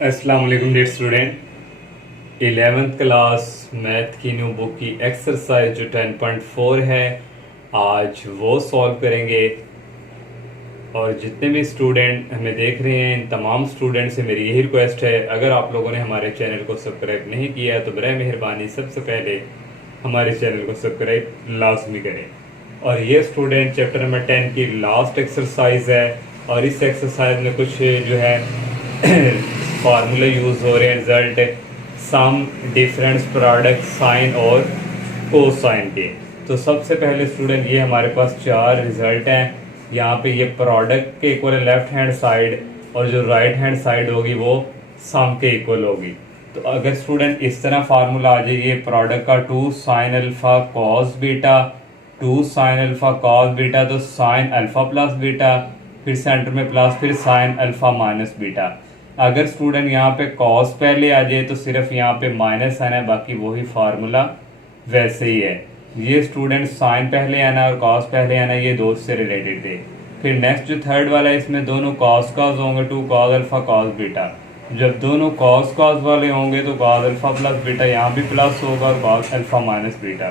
अस्सलाम वालेकुम dear student. 11th class math की न्यू बुक की एक्सरसाइज जो 10.4 है, आज वो सॉल्व करेंगे। और जितने भी स्टूडेंट हमें देख रहे हैं, इन तमाम स्टूडेंट से मेरी यही रिक्वेस्ट है, अगर आप लोगों ने हमारे चैनल को सब्सक्राइब नहीं किया है तो बराए मेहरबानी सबसे पहले हमारे चैनल को सब्सक्राइब लाजमी करें। और ये स्टूडेंट चैप्टर नंबर 10 की लास्ट एक्सरसाइज है, और इस एक्सरसाइज में कुछ जो है फार्मूले यूज़ हो रहे हैं, रिजल्ट सम, डिफरेंस, प्रोडक्ट, साइन और कोसाइन के। तो सबसे पहले स्टूडेंट ये हमारे पास चार रिजल्ट हैं। यहाँ पे ये प्रोडक्ट के इक्वल लेफ्ट हैंड साइड, और जो राइट हैंड साइड होगी वो सम के इक्वल होगी। तो अगर स्टूडेंट इस तरह फार्मूला आ जाए, ये प्रोडक्ट का 2 sine alpha cos beta, 2 sine alpha cos beta, तो साइन अल्फा प्लस बीटा, फिर सेंटर में प्लस, फिर साइन अल्फा माइनस बीटा। अगर स्टूडेंट यहाँ पे कॉस पहले आ जाए तो सिर्फ यहाँ पे माइनस आना है, बाकी वही फार्मूला वैसे ही है। ये स्टूडेंट साइन पहले आना और कॉस पहले आना, ये दो से रिलेटेड थे। फिर नेक्स्ट जो थर्ड वाला है, इसमें दोनों कॉस कॉस होंगे, 2 कॉस अल्फा कॉस बीटा। जब दोनों कॉस कॉस वाले होंगे तो कॉस अल्फा प्लस बीटा, यहाँ भी प्लस होगा, और cos alpha minus beta.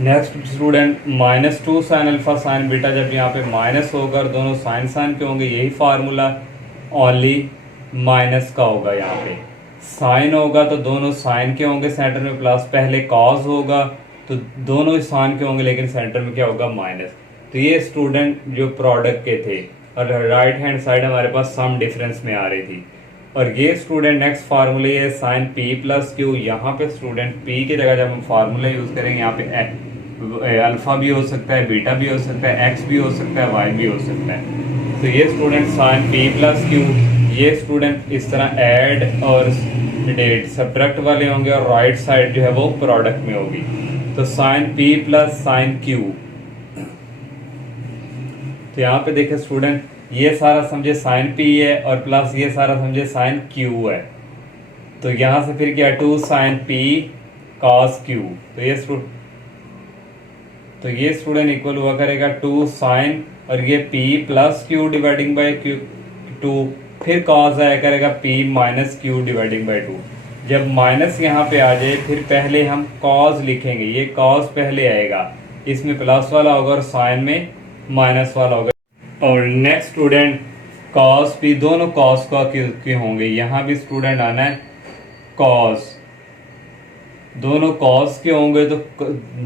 Next student -2 sine alpha sine beta, जब यहाँ पे माइनस होगा और दोनों साइन साइन के होंगे, यही फार्मूला ओनली माइनस का होगा। यहाँ पे साइन होगा तो दोनों साइन के होंगे, सेंटर में प्लस, पहले कॉस होगा तो दोनों साइन के होंगे, लेकिन सेंटर में क्या होगा, माइनस। तो ये स्टूडेंट जो प्रोडक्ट के थे, और राइट हैंड साइड हमारे पास सम डिफरेंस में आ रही थी। और ये स्टूडेंट नेक्स्ट फार्मूले है साइन पी प्लस क्यू। यहाँ पे स्टूडेंट पी की जगह जब हम फार्मूला यूज करेंगे, यहाँ पे अल्फा भी हो सकता है, बीटा भी हो सकता है, एक्स भी हो सकता है, वाई भी हो सकता है। तो ये student sine P plus Q, ये स्टूडेंट इस तरह ऐड और डेट सब्ट्रैक्ट वाले होंगे, और राइट साइड जो है वो प्रोडक्ट में होगी। तो sine P plus sine Q. तो यहाँ पे देखे स्टूडेंट, ये सारा समझे साइन पी है, और प्लस ये सारा समझे साइन क्यू है। तो यहाँ से फिर क्या, 2 साइन पी कॉस क्यू। तो ये स्टूडेंट इक्वल हुआ करेगा 2 साइन, और ये p plus Q dividing by Q 2, फिर कॉस आया करेगा p minus Q dividing by 2। जब माइनस यहाँ पे आ जाए, फिर पहले हम कॉस लिखेंगे, ये कॉस पहले आएगा, इसमें प्लस वाला होगा और साइन में माइनस वाला होगा। और नेक्स्ट स्टूडेंट कॉस p, दोनों कॉस का के होंगे, यहाँ भी स्टूडेंट आना है कॉस, दोनों कॉस के होंगे तो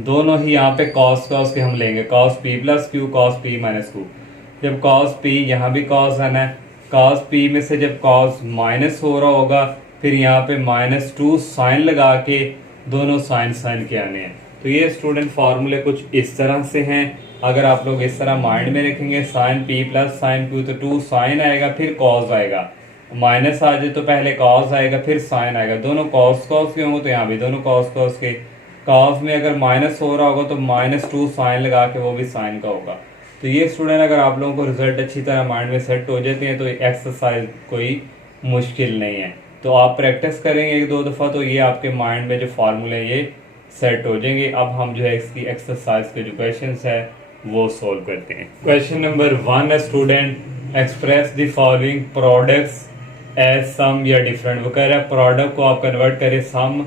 दोनों ही यहाँ पे कॉस के हम लेंगे, cos P plus Q, cos P minus Q. जब कॉस पी, यहाँ भी कॉस आना है, कॉस पी में से जब कॉस माइनस हो रहा होगा, फिर यहाँ पे -2 साइन लगा के दोनों साइन साइन के आने हैं। तो ये स्टूडेंट फार्मूले कुछ इस तरह से हैं। अगर आप लोग इस तरह माइंड में रखेंगे, sine P plus sine Q, तो 2 साइन आएगा, फिर कॉस आएगा, माइनस आ जाए तो पहले कॉस आएगा, फिर साइन आएगा, दोनों कॉस के होंगे, तो यहाँ भी दोनों कॉस के। कॉस में अगर माइनस हो रहा होगा तो -2 साइन लगा के वो भी साइन का होगा। तो ये स्टूडेंट, अगर आप लोगों को रिजल्ट अच्छी तरह माइंड में सेट हो जाते हैं तो एक्सरसाइज कोई मुश्किल नहीं है। तो आप प्रैक्टिस करेंगे 1-2 दफ़ा, तो ये आपके माइंड में जो फार्मूले ये सेट हो जाएंगे। अब हम जो है इसकी एक्सरसाइज के जो क्वेश्चन है वो सोल्व करते हैं। क्वेश्चन नंबर 1 है student, express the following products as sum या डिफरेंट। वो कह रहा है प्रोडक्ट को आप कन्वर्ट करें सम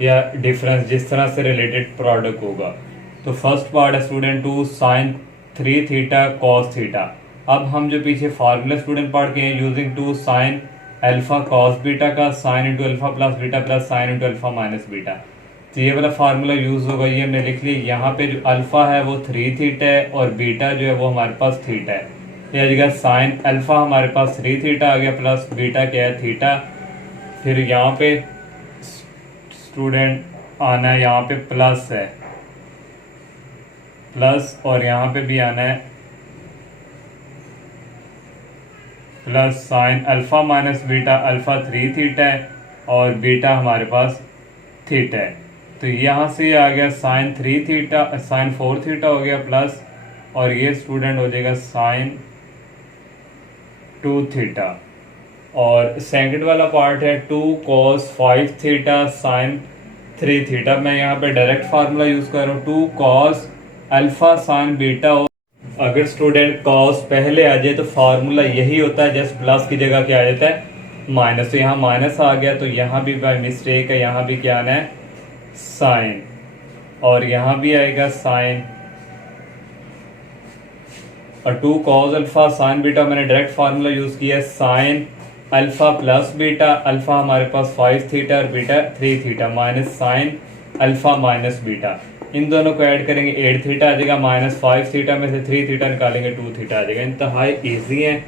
या डिफरेंस, जिस तरह से रिलेटेड प्रोडक्ट होगा। तो फर्स्ट पार्ट है student 2 sine 3 theta cos theta. अब हम जो पीछे फार्मूला स्टूडेंट पढ़ के हैं, using 2 sine alpha cos beta का sine into alpha plus beta plus sine into alpha minus beta. तो ये वाला फार्मूला यूज होगा, ये हमने लिख लिया। यहाँ पे जो अल्फा है वो 3 थीटा है, और बीटा जो है वो हमारे पास थीटा है। यह जगह साइन अल्फा हमारे पास 3 थीटा आ गया, प्लस बीटा क्या है, थीटा। फिर यहाँ पे स्टूडेंट आना है, यहाँ पे प्लस है, प्लस, और यहाँ पे भी आना है plus sign alpha minus beta. Alpha 3 theta है और बीटा हमारे पास थीटा है। तो यहाँ से आ गया साइन 3 थीटा, साइन 4 थीटा हो गया प्लस, और ये स्टूडेंट हो जाएगा साइन 2 थीटा। और सेकंड वाला पार्ट है 2 cos 5 थीटा साइन 3 थीटा। मैं यहाँ पे डायरेक्ट फार्मूला यूज कर रहा हूँ, 2 cos अल्फा साइन बीटा। अगर स्टूडेंट cos पहले आ जाए तो फार्मूला यही होता है, जस्ट प्लस की जगह क्या आ जाता है माइनस, तो यहाँ माइनस आ गया, तो यहाँ भी बाय मिस्टेक है, यहाँ भी क्या आना है साइन, और यहाँ भी आएगा साइन, और 2 कॉस अल्फा साइन बीटा मैंने डायरेक्ट फार्मूला यूज किया है, sine alpha plus beta, alpha हमारे पास 5 थीटा और beta 3 theta, minus sine alpha minus beta, इन दोनों को ऐड करेंगे 8 थीटा आ जाएगा, माइनस 5 थीटा में से 3 थीटा निकालेंगे 2 थीटा आ जाएगा। इंतहाई ईजी है।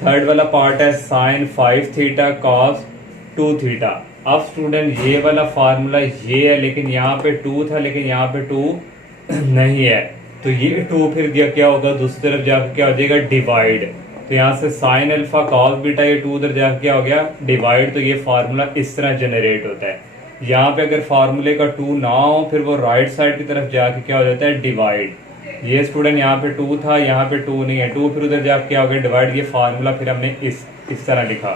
थर्ड वाला पार्ट है साइन 5 थीटा कॉस 2 थीटा। अब स्टूडेंट ये वाला फार्मूला ये है, लेकिन यहाँ पे 2 था, लेकिन यहाँ पे 2 नहीं है, तो ये 2 फिर क्या होगा, दूसरी तरफ जाकर क्या हो जाएगा डिवाइड, तो यहाँ से साइन अल्फा कॉस बीटा, ये 2 उधर जाकर क्या हो गया डिवाइड, तो ये फार्मूला इस तरह जनरेट होता है। यहाँ पे अगर फार्मूले का 2 ना हो फिर वो राइट साइड की तरफ जाके क्या हो जाता है डिवाइड। ये स्टूडेंट यहाँ पे 2 था, यहाँ पे 2 नहीं है, 2 फिर उधर जाके क्या हो गया डिवाइड, ये फार्मूला फिर हमने इस तरह लिखा।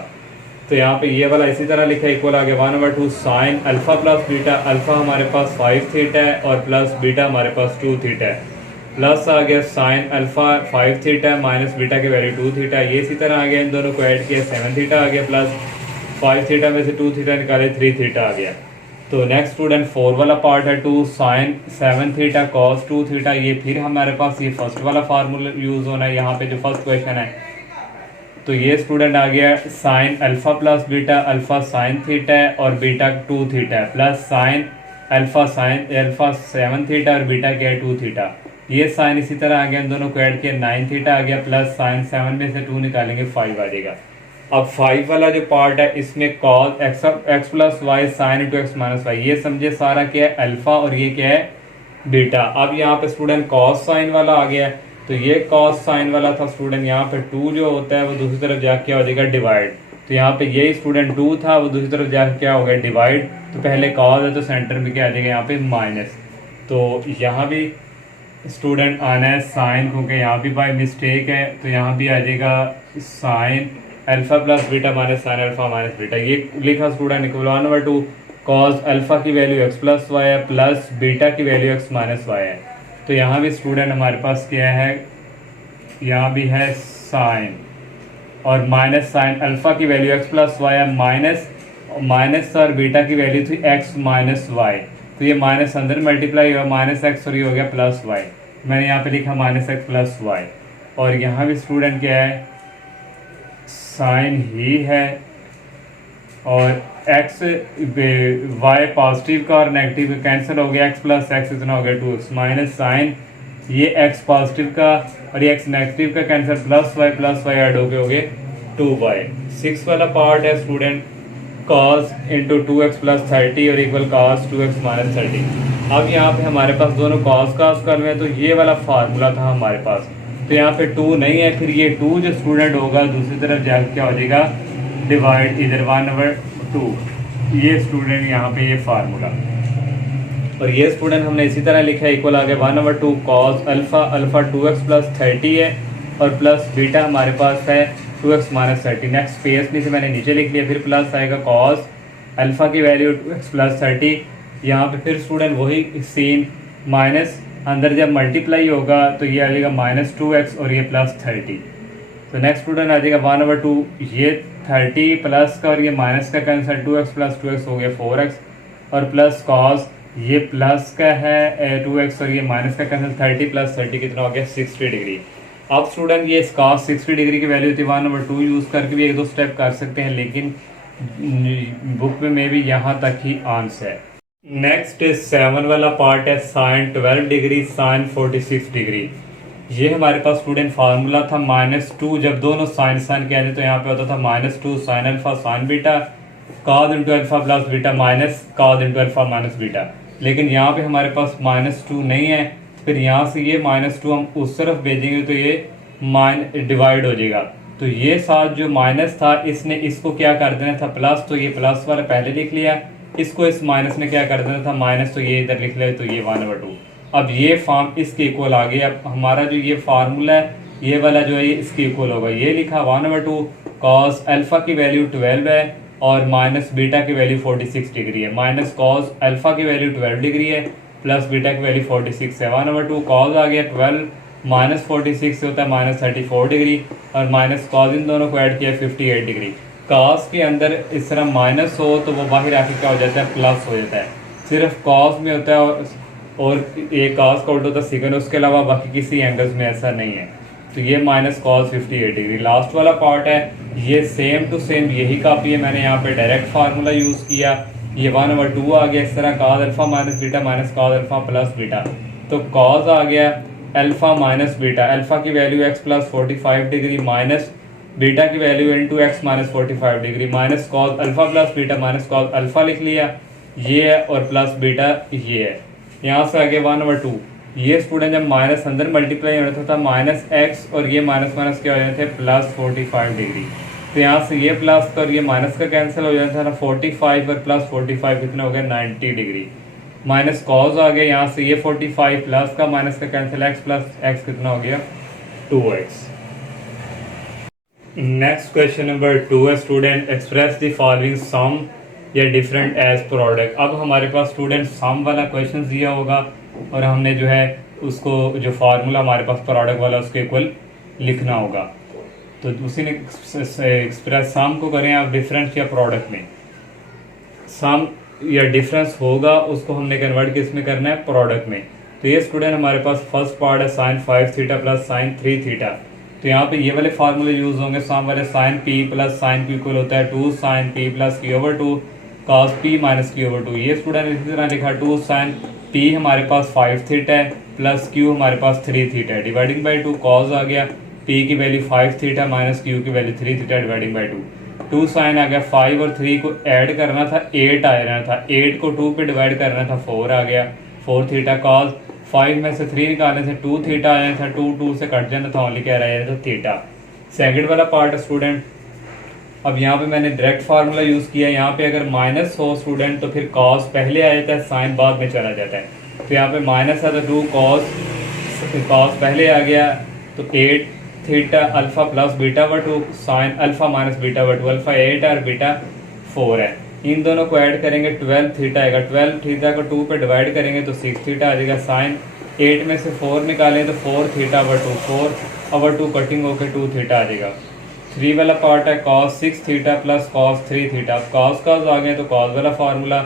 तो यहाँ पे ये वाला इसी तरह लिखा, इक्वल आ गया 1/2 sign alpha plus beta, alpha हमारे पास 5 थीटा है और प्लस बीटा हमारे पास 2 थीटा है, प्लस आ गया sine alpha 5 theta minus beta की वैल्यू 2 थीटा, ये इसी तरह आ गया, इन दोनों को ऐड किया 7 थीटा आ गया, प्लस 5 थीटा में से 2 थीटा निकाले 3 थीटा आ गया। तो नेक्स्ट स्टूडेंट 4 वाला पार्ट है 2 साइन 7 थीटा कॉस 2 थीटा, ये फिर हमारे पास ये फर्स्ट वाला फार्मूला यूज होना है यहाँ पे जो फर्स्ट क्वेश्चन है। तो ये स्टूडेंट आ गया sign alpha plus beta, alpha sine theta है और बीटा 2 थीटा है, प्लस साइन अल्फा 7 थीटा और बीटा क्या है 2 थीटा, ये साइन इसी तरह आ गया, इन दोनों को ऐड किया 9 थीटा आ गया, प्लस साइन 7 में से 2 निकालेंगे 5 आ जाएगा। अब 5 वाला जो पार्ट है इसमें cos X plus Y sine into x minus Y, ये समझे सारा क्या है अल्फा और ये क्या है बीटा। अब यहाँ पे स्टूडेंट कॉस साइन वाला आ गया है, तो ये कॉस साइन वाला था स्टूडेंट, यहाँ पे 2 जो होता है वो दूसरी तरफ जाके क्या हो जाएगा डिवाइड, तो यहाँ पे ये स्टूडेंट 2 था वो दूसरी तरफ जाके क्या हो गया डिवाइड, तो पहले कॉस है तो सेंटर में क्या आ जाएगा यहाँ पे माइनस, तो यहाँ भी स्टूडेंट आना है साइन, क्योंकि यहाँ भी बाय मिस्टेक है, तो यहाँ भी आ जाएगा sign alpha plus beta minus sine alpha minus beta, ये लिखा स्टूडेंट इक्वल 1/2 कॉस अल्फा की वैल्यू एक्स प्लस वाई है प्लस बीटा की वैल्यू एक्स माइनस वाई है। तो यहाँ भी स्टूडेंट हमारे पास क्या है, यहाँ भी है साइन और माइनस साइन अल्फा की वैल्यू एक्स प्लस वाई है, माइनस और बीटा की वैल्यू थी एक्स माइनस वाई, तो ये माइनस अंदर मल्टीप्लाई हुआ माइनस एक्स और ये हो गया प्लस वाई, मैंने यहाँ पे लिखा माइनस एक्स प्लस वाई। और यहाँ भी स्टूडेंट क्या है साइन ही है और एक्स वाई पॉजिटिव का और नेगेटिव का कैंसिल हो गया, एक्स प्लस एक्स इतना हो गया 2x माइनस साइन ये एक्स पॉजिटिव का और ये एक्स नेगेटिव का कैंसिल, प्लस वाई ऐड हो गए 2y। 6 वाला पार्ट है student cos into 2x plus 30 और इक्वल cos 2x माइनस 30। अब यहाँ पे हमारे पास दोनों cos कर रहे हैं, तो ये वाला फार्मूला था हमारे पास, तो यहाँ पे 2 नहीं है, फिर ये 2 जो स्टूडेंट होगा दूसरी तरफ जाकर क्या हो जाएगा डिवाइड इधर 1/2, ये स्टूडेंट यहाँ पे ये फार्मूला, और ये स्टूडेंट हमने इसी तरह लिखा है इक्वल आ गया 1/2 कॉस अल्फा 2x प्लस 30 है और प्लस बीटा हमारे पास है 2x माइनस 30। नेक्स्ट स्पेस में से मैंने नीचे लिख लिया, फिर प्लस आएगा कॉस अल्फा की वैल्यू 2x प्लस 30, यहाँ पे फिर स्टूडेंट वही सीन माइनस अंदर जब मल्टीप्लाई होगा तो ये आ जाएगा माइनस 2x और ये प्लस 30। तो नेक्स्ट स्टूडेंट आ जाएगा 1/2 ये 30 प्लस का और ये माइनस का कैंसिल 2x प्लस 2x हो गया 4x और प्लस कॉस ये प्लस का है 2x और ये माइनस का कैंसिल 30 प्लस 30 कितना हो गया 60 डिग्री। अब स्टूडेंट ये कॉस 60 डिग्री की वैल्यू थी 1/2 यूज़ करके भी 1-2 स्टेप कर सकते हैं, लेकिन बुक में भी यहाँ तक ही आंसर है। नेक्स्ट 7 वाला पार्ट है साइन 12 डिग्री साइन 46 डिग्री। ये हमारे पास स्टूडेंट फार्मूला था -2, जब दोनों साइन के आने तो यहाँ पे होता था -2 sine alpha sine beta cos into alpha plus beta minus cos into alpha minus beta, लेकिन यहाँ पे हमारे पास -2 नहीं है, फिर यहाँ से ये -2 हम उस तरफ भेजेंगे तो ये डिवाइड हो जाएगा, तो ये साथ जो माइनस था इसने इसको क्या कर देना था प्लस, तो ये प्लस वाला पहले लिख लिया, इसको इस माइनस ने क्या कर देना था माइनस, तो ये इधर लिख लिया तो ये 1/2। अब ये फॉर्म इसके इक्वल आ गया, अब हमारा जो ये फार्मूला है ये वाला जो है ये इसके इक्वल होगा, ये लिखा 1/2 कॉस अल्फा की वैल्यू 12 है और माइनस बीटा की वैल्यू 46 डिग्री है, माइनस कॉस अल्फा की वैल्यू 12 डिग्री है प्लस बीटा की वैल्यू 46 है। 1/2 कॉस आ गया 12 माइनस 46 से होता है -34 डिग्री और माइनस कॉस इन दोनों को ऐड किया 58 डिग्री। कॉस के अंदर इस तरह माइनस हो तो वो बाहर आके क्या हो जाता है, प्लस हो जाता है। सिर्फ कॉस में होता है और ये कॉस का उल्टा होता है सेकंड, उसके अलावा बाकी किसी एंगल्स में ऐसा नहीं है। तो ये माइनस कॉस 58 डिग्री। लास्ट वाला पार्ट है, ये सेम टू सेम यही कॉपी है, मैंने यहाँ पे डायरेक्ट फार्मूला यूज़ किया। ये 1/2 आ गया इस तरह, cos alpha minus beta minus cos alpha plus beta. तो कॉस आ गया अल्फा माइनस बीटा, अल्फा की value x plus 45 degree minus beta की value into x minus 45 degree minus cos alpha plus beta minus cos alpha लिख लिया, ये है, और प्लस बीटा ये है। यहाँ से आगे 1/2। ये स्टूडेंट जब माइनस अंदर मल्टीप्लाई होता था माइनस एक्स, और ये माइनस माइनस क्या हो जाते थे, प्लस 45 डिग्री। तो यहाँ से ये प्लस और ये माइनस का कैंसिल हो जाता था ना, 45 और प्लस 45 कितना हो गया, 90 डिग्री। माइनस कॉस आ गया, यहाँ से ये 45 प्लस का माइनस का कैंसिल, एक्स प्लस एक्स कितना हो गया, 2x। नेक्स्ट क्वेश्चन नंबर 2 है student, express the following sum या डिफरेंट एज प्रोडक्ट। अब हमारे पास स्टूडेंट सम वाला क्वेश्चन दिया होगा और हमने जो है उसको जो फार्मूला हमारे पास प्रोडक्ट वाला उसके इक्वल लिखना होगा। तो उसी ने एक्सप्रेस सम को करें आप डिफरेंस या प्रोडक्ट में। सम या डिफरेंस होगा उसको हमने कन्वर्ट किस में करना है, प्रोडक्ट में। तो ये स्टूडेंट हमारे पास फर्स्ट पार्ट है sine 5 theta plus sine 3 theta. तो यहाँ पे ये वाले फार्मूले यूज होंगे, सम वाले sine P plus sine P equal होता है 2 sine P plus Q over 2 cos P minus Q over 2। ये स्टूडेंट इसी तरह लिखा 2 साइन पी हमारे पास 5 थीटा है प्लस क्यू हमारे पास 3 थीटा है, डिवाइडिंग बाई 2 कॉस आ गया पी की वैल्यू 5 थीटा माइनस क्यू की value 3 theta dividing by 2 sine आ गया 5 और 3 को ऐड करना था 8 आ रहा था, 8 को 2 पे डिवाइड करना था 4 आ गया 4 थीटा कॉस 5 में से 3 निकालने से 2 थीटा आया था, 2 से कट जाना था, ओनली क्या रहा था थीटा। सेकंड वाला पार्ट है स्टूडेंट, अब यहाँ पे मैंने डायरेक्ट फार्मूला यूज किया। यहाँ पे अगर माइनस हो स्टूडेंट तो फिर कॉस पहले आ जाता है, साइन बाद में चला जाता है। तो यहाँ पे माइनस है तो 2 कॉस पहले आ गया, तो 8 थीटा अल्फा प्लस बीटा व 2 साइन अल्फा माइनस बीटा व 2, अल्फा 8 और बीटा 4 है। इन दोनों को ऐड करेंगे 12 थीटा आएगा, 12 थीटा को 2 पे डिवाइड करेंगे तो 6 थीटा आ जाएगा। साइन 8 में से 4 निकालें तो 4 थीटा व 2, 4/2 कटिंग होकर 2 थीटा आ जाएगा। 3 वाला पार्ट है cos 6 theta plus cos 3 theta. Cos आ गए तो कॉस वाला formula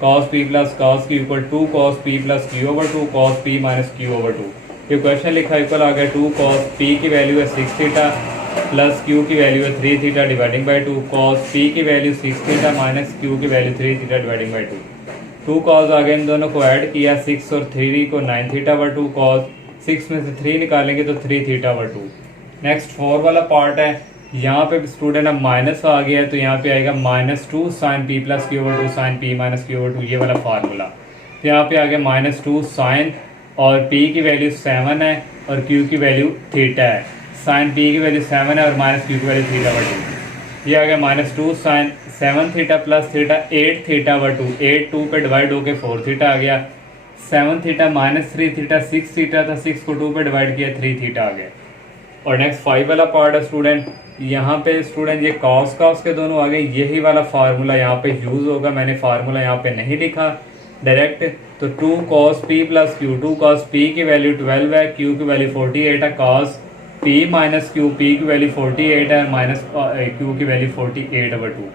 cos P plus cos Q equal 2 cos P plus Q over 2 cos P minus Q over 2। ये क्वेश्चन लिखा इक्वल आ गया 2 कॉस पी की वैल्यू है 6 थीटा प्लस क्यू की वैल्यू है 3 theta dividing by 2 cos P की value 6 theta minus Q की value 3 theta dividing by 2 cos आ गए, इन दोनों को ऐड किया 6 और 3 को 9 थीटा व 2 कॉस 6 में से 3 निकालेंगे तो 3 थीटा व 2। नेक्स्ट 4 वाला पार्ट है, यहाँ पे स्टूडेंट अब माइनस आ गया है तो यहाँ पे आएगा -2 sine P plus Q over 2 sine P minus Q over 2, ये वाला फार्मूला। तो यहाँ पे आ गया -2 साइन और पी की वैल्यू 7 है और क्यू की वैल्यू थीटा है। साइन पी की वैल्यू 7 है और माइनस क्यू की वैल्यू थीटा व 2। ये आ गया -2 sine 7 theta plus theta 8 theta व 2, 8 2 पे डिवाइड होके 4 थीटा आ गया। 7 थीटा माइनस 3 थीटा 6 थीटा था, 6 को 2 पे डिवाइड किया 3 थीटा आ गया। और नेक्स्ट 5 वाला पार्ट है स्टूडेंट, यहाँ पे स्टूडेंट ये कॉस के दोनों आ गए, यही वाला फार्मूला यहाँ पे यूज होगा। मैंने फार्मूला यहाँ पे नहीं लिखा डायरेक्ट, तो 2 cos P plus Q, 2 cos P की वैल्यू 12 है, क्यू की वैल्यू 48 है, cos P minus Q, P की वैल्यू 48 है माइनस क्यू की वैल्यू 48/2।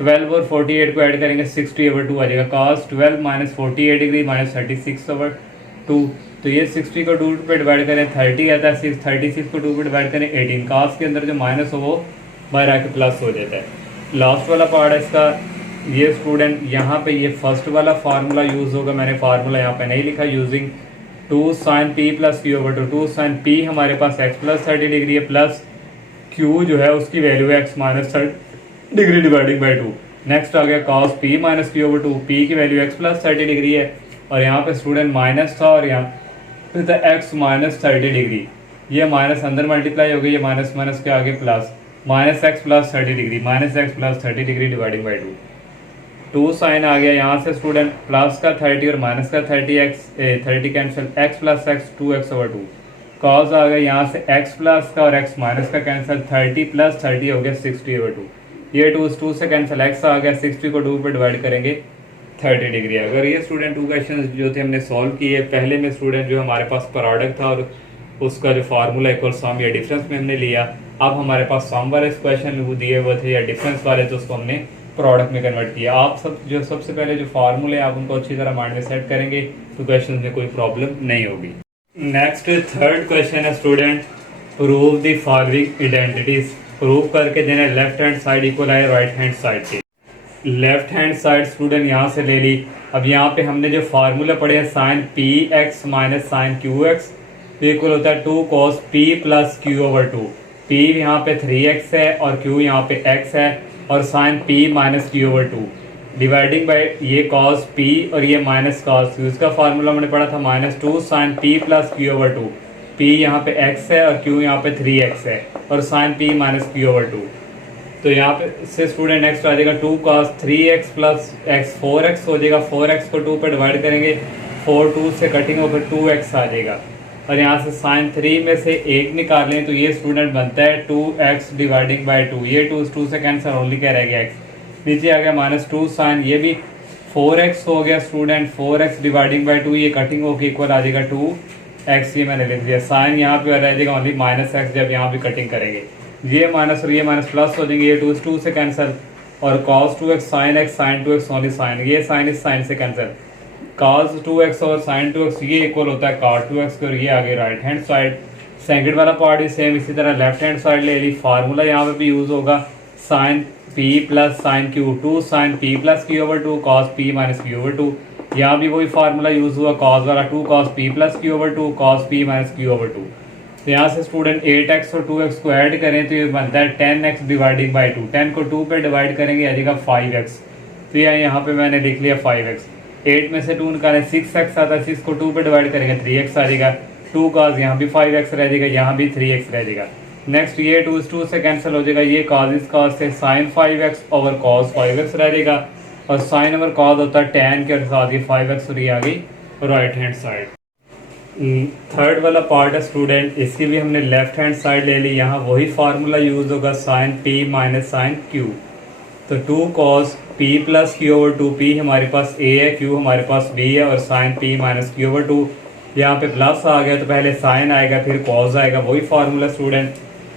12 और 48 को ऐड करेंगे 60/2 आ जाएगा, कॉस 12 माइनस 48 डिग्री माइनस 36/2। तो ये 60 को 2 पे डिवाइड करें 30 आता है, 36 को 2 पे डिवाइड करें 18। कॉस के अंदर जो माइनस हो वो बाहर आके प्लस हो जाता है। लास्ट वाला पार्ट है इसका, ये स्टूडेंट यहाँ पे ये फर्स्ट वाला फार्मूला यूज होगा। मैंने फार्मूला यहाँ पे नहीं लिखा, using 2 sine P plus Q over 2, 2 sine P हमारे पास एक्स प्लस 30 डिग्री है प्लस क्यू जो है उसकी वैल्यू है x minus 30 degree dividing by 2। Next आ गया cos P minus Q over 2, P की वैल्यू एक्स प्लस 30 डिग्री है और यहाँ पे स्टूडेंट माइनस था और यहाँ पे था एक्स माइनस 30 डिग्री। ये माइनस अंदर मल्टीप्लाई हो गई, ये माइनस माइनस के आगे plus, minus x plus 30 degree, minus x plus 30 degree dividing by 2 sine आ गया यहाँ से स्टूडेंट प्लस का 30 और माइनस का 30 cancel, x plus x 2x/2। कॉस आ गया यहाँ से एक्स प्लस का और एक्स माइनस का कैंसिल, 30 प्लस 30 हो गया 60/2। ये 2 से कैंसिल, एक्स आ गया 60 को 2 पे डिवाइड करेंगे 30 डिग्री। अगर ये स्टूडेंट 2 क्वेश्चन जो थे हमने सॉल्व किए, पहले में स्टूडेंट जो हमारे पास प्रोडक्ट था और उसका जो फार्मूला इक्वल सम या डिफरेंस में हमने लिया, अब हमारे पास सम वाले क्वेश्चन वो दिए हुए थे या डिफरेंस वाले, तो उसको हमने प्रोडक्ट में कन्वर्ट किया। आप सबसे पहले जो फार्मूले आप उनको अच्छी तरह माइंड में सेट करेंगे तो क्वेश्चन में कोई प्रॉब्लम नहीं होगी। नेक्स्ट थर्ड क्वेश्चन है student, prove the following identities. Prove करके देना लेफ्ट हैंड साइड इक्वल है राइट हैंड साइड के। लेफ्ट हैंड साइड स्टूडेंट यहाँ से ले ली। अब यहाँ पे हमने जो फार्मूला पढ़े हैं sine P X minus sine Q X equal होता है 2 cos p plus Q over 2। p यहाँ पे 3x है और q यहाँ पे x है और sine p minus Q over 2 dividing by ये cos p और ये माइनस cos q। इसका फार्मूला हमने पढ़ा था -2 sine p plus Q over 2। p यहाँ पे x है और q यहाँ पे 3x है और sine p minus Q over 2। तो यहाँ पे से स्टूडेंट नेक्स्ट आ जाएगा 2 cos 3x plus x 4x हो जाएगा। 4x को 2 पे डिवाइड करेंगे, 4 2 से कटिंग होकर 2x आ जाएगा और यहाँ से साइन 3 में से 1 निकाल लें तो ये स्टूडेंट बनता है 2x डिवाइडिंग बाय 2। ये 2 से कैंसिल, ओनली क्या रह गया x। नीचे आ गया -2 साइन, ये भी 4x हो गया स्टूडेंट, 4x डिवाइडिंग बाय 2, ये कटिंग होकर इक्वल आ जाएगा 2x। ये मैंने लिख दिया। साइन यहाँ पे रह जाएगा ओनली -x जब यहाँ भी कटिंग करेंगे। ये माइनस और ये माइनस प्लस हो जाएंगे, ये 2 से कैंसिल और cos 2x sin 2x only sine, ये साइन इस साइन से कैंसिल। cos 2x और sin 2x ये इक्वल होता है cot 2x और ये आगे राइट हैंड साइड। सेकंड वाला पार्ट भी सेम इसी तरह लेफ्ट हैंड साइड ले ली। फार्मूला यहाँ पे भी यूज होगा sin p plus sin q, 2 sin p plus q over 2 cos p minus q over 2। यहाँ भी वही फार्मूला यूज हुआ cos वाला, 2 cos p plus q over 2 cos p minus q over 2। तो यहाँ से स्टूडेंट 8x और 2x को ऐड करें तो ये बनता है 10x डिवाइडिंग बाई 2। 10 को 2 पे डिवाइड करेंगे आ जाएगा 5x। तो यहाँ पे मैंने लिख लिया 5x। 8 में से 2 निकालें 6x आता है, 6 को 2 पे डिवाइड करेंगे 3x आ जाएगा। 2 cos यहाँ भी 5x रह जाएगा, यहाँ भी 3x रह जाएगा। नेक्स्ट ये 2 से कैंसिल हो जाएगा, ये cos इस cos से sin 5x over cos 5x रह जाएगा और sin ओवर cos होता है tan के साथ ये 5x और ये आ गई राइट हैंड साइड। थर्ड वाला पार्ट है स्टूडेंट, इसकी भी हमने लेफ्ट हैंड साइड ले ली। यहाँ वही फार्मूला यूज होगा sine p minus sine q। तो 2 cos p plus q over 2, p हमारे पास a है, q हमारे पास b है और sine p minus q over 2। यहाँ पे प्लस आ गया तो पहले साइन आएगा फिर cos आएगा, वही फार्मूला स्टूडेंट।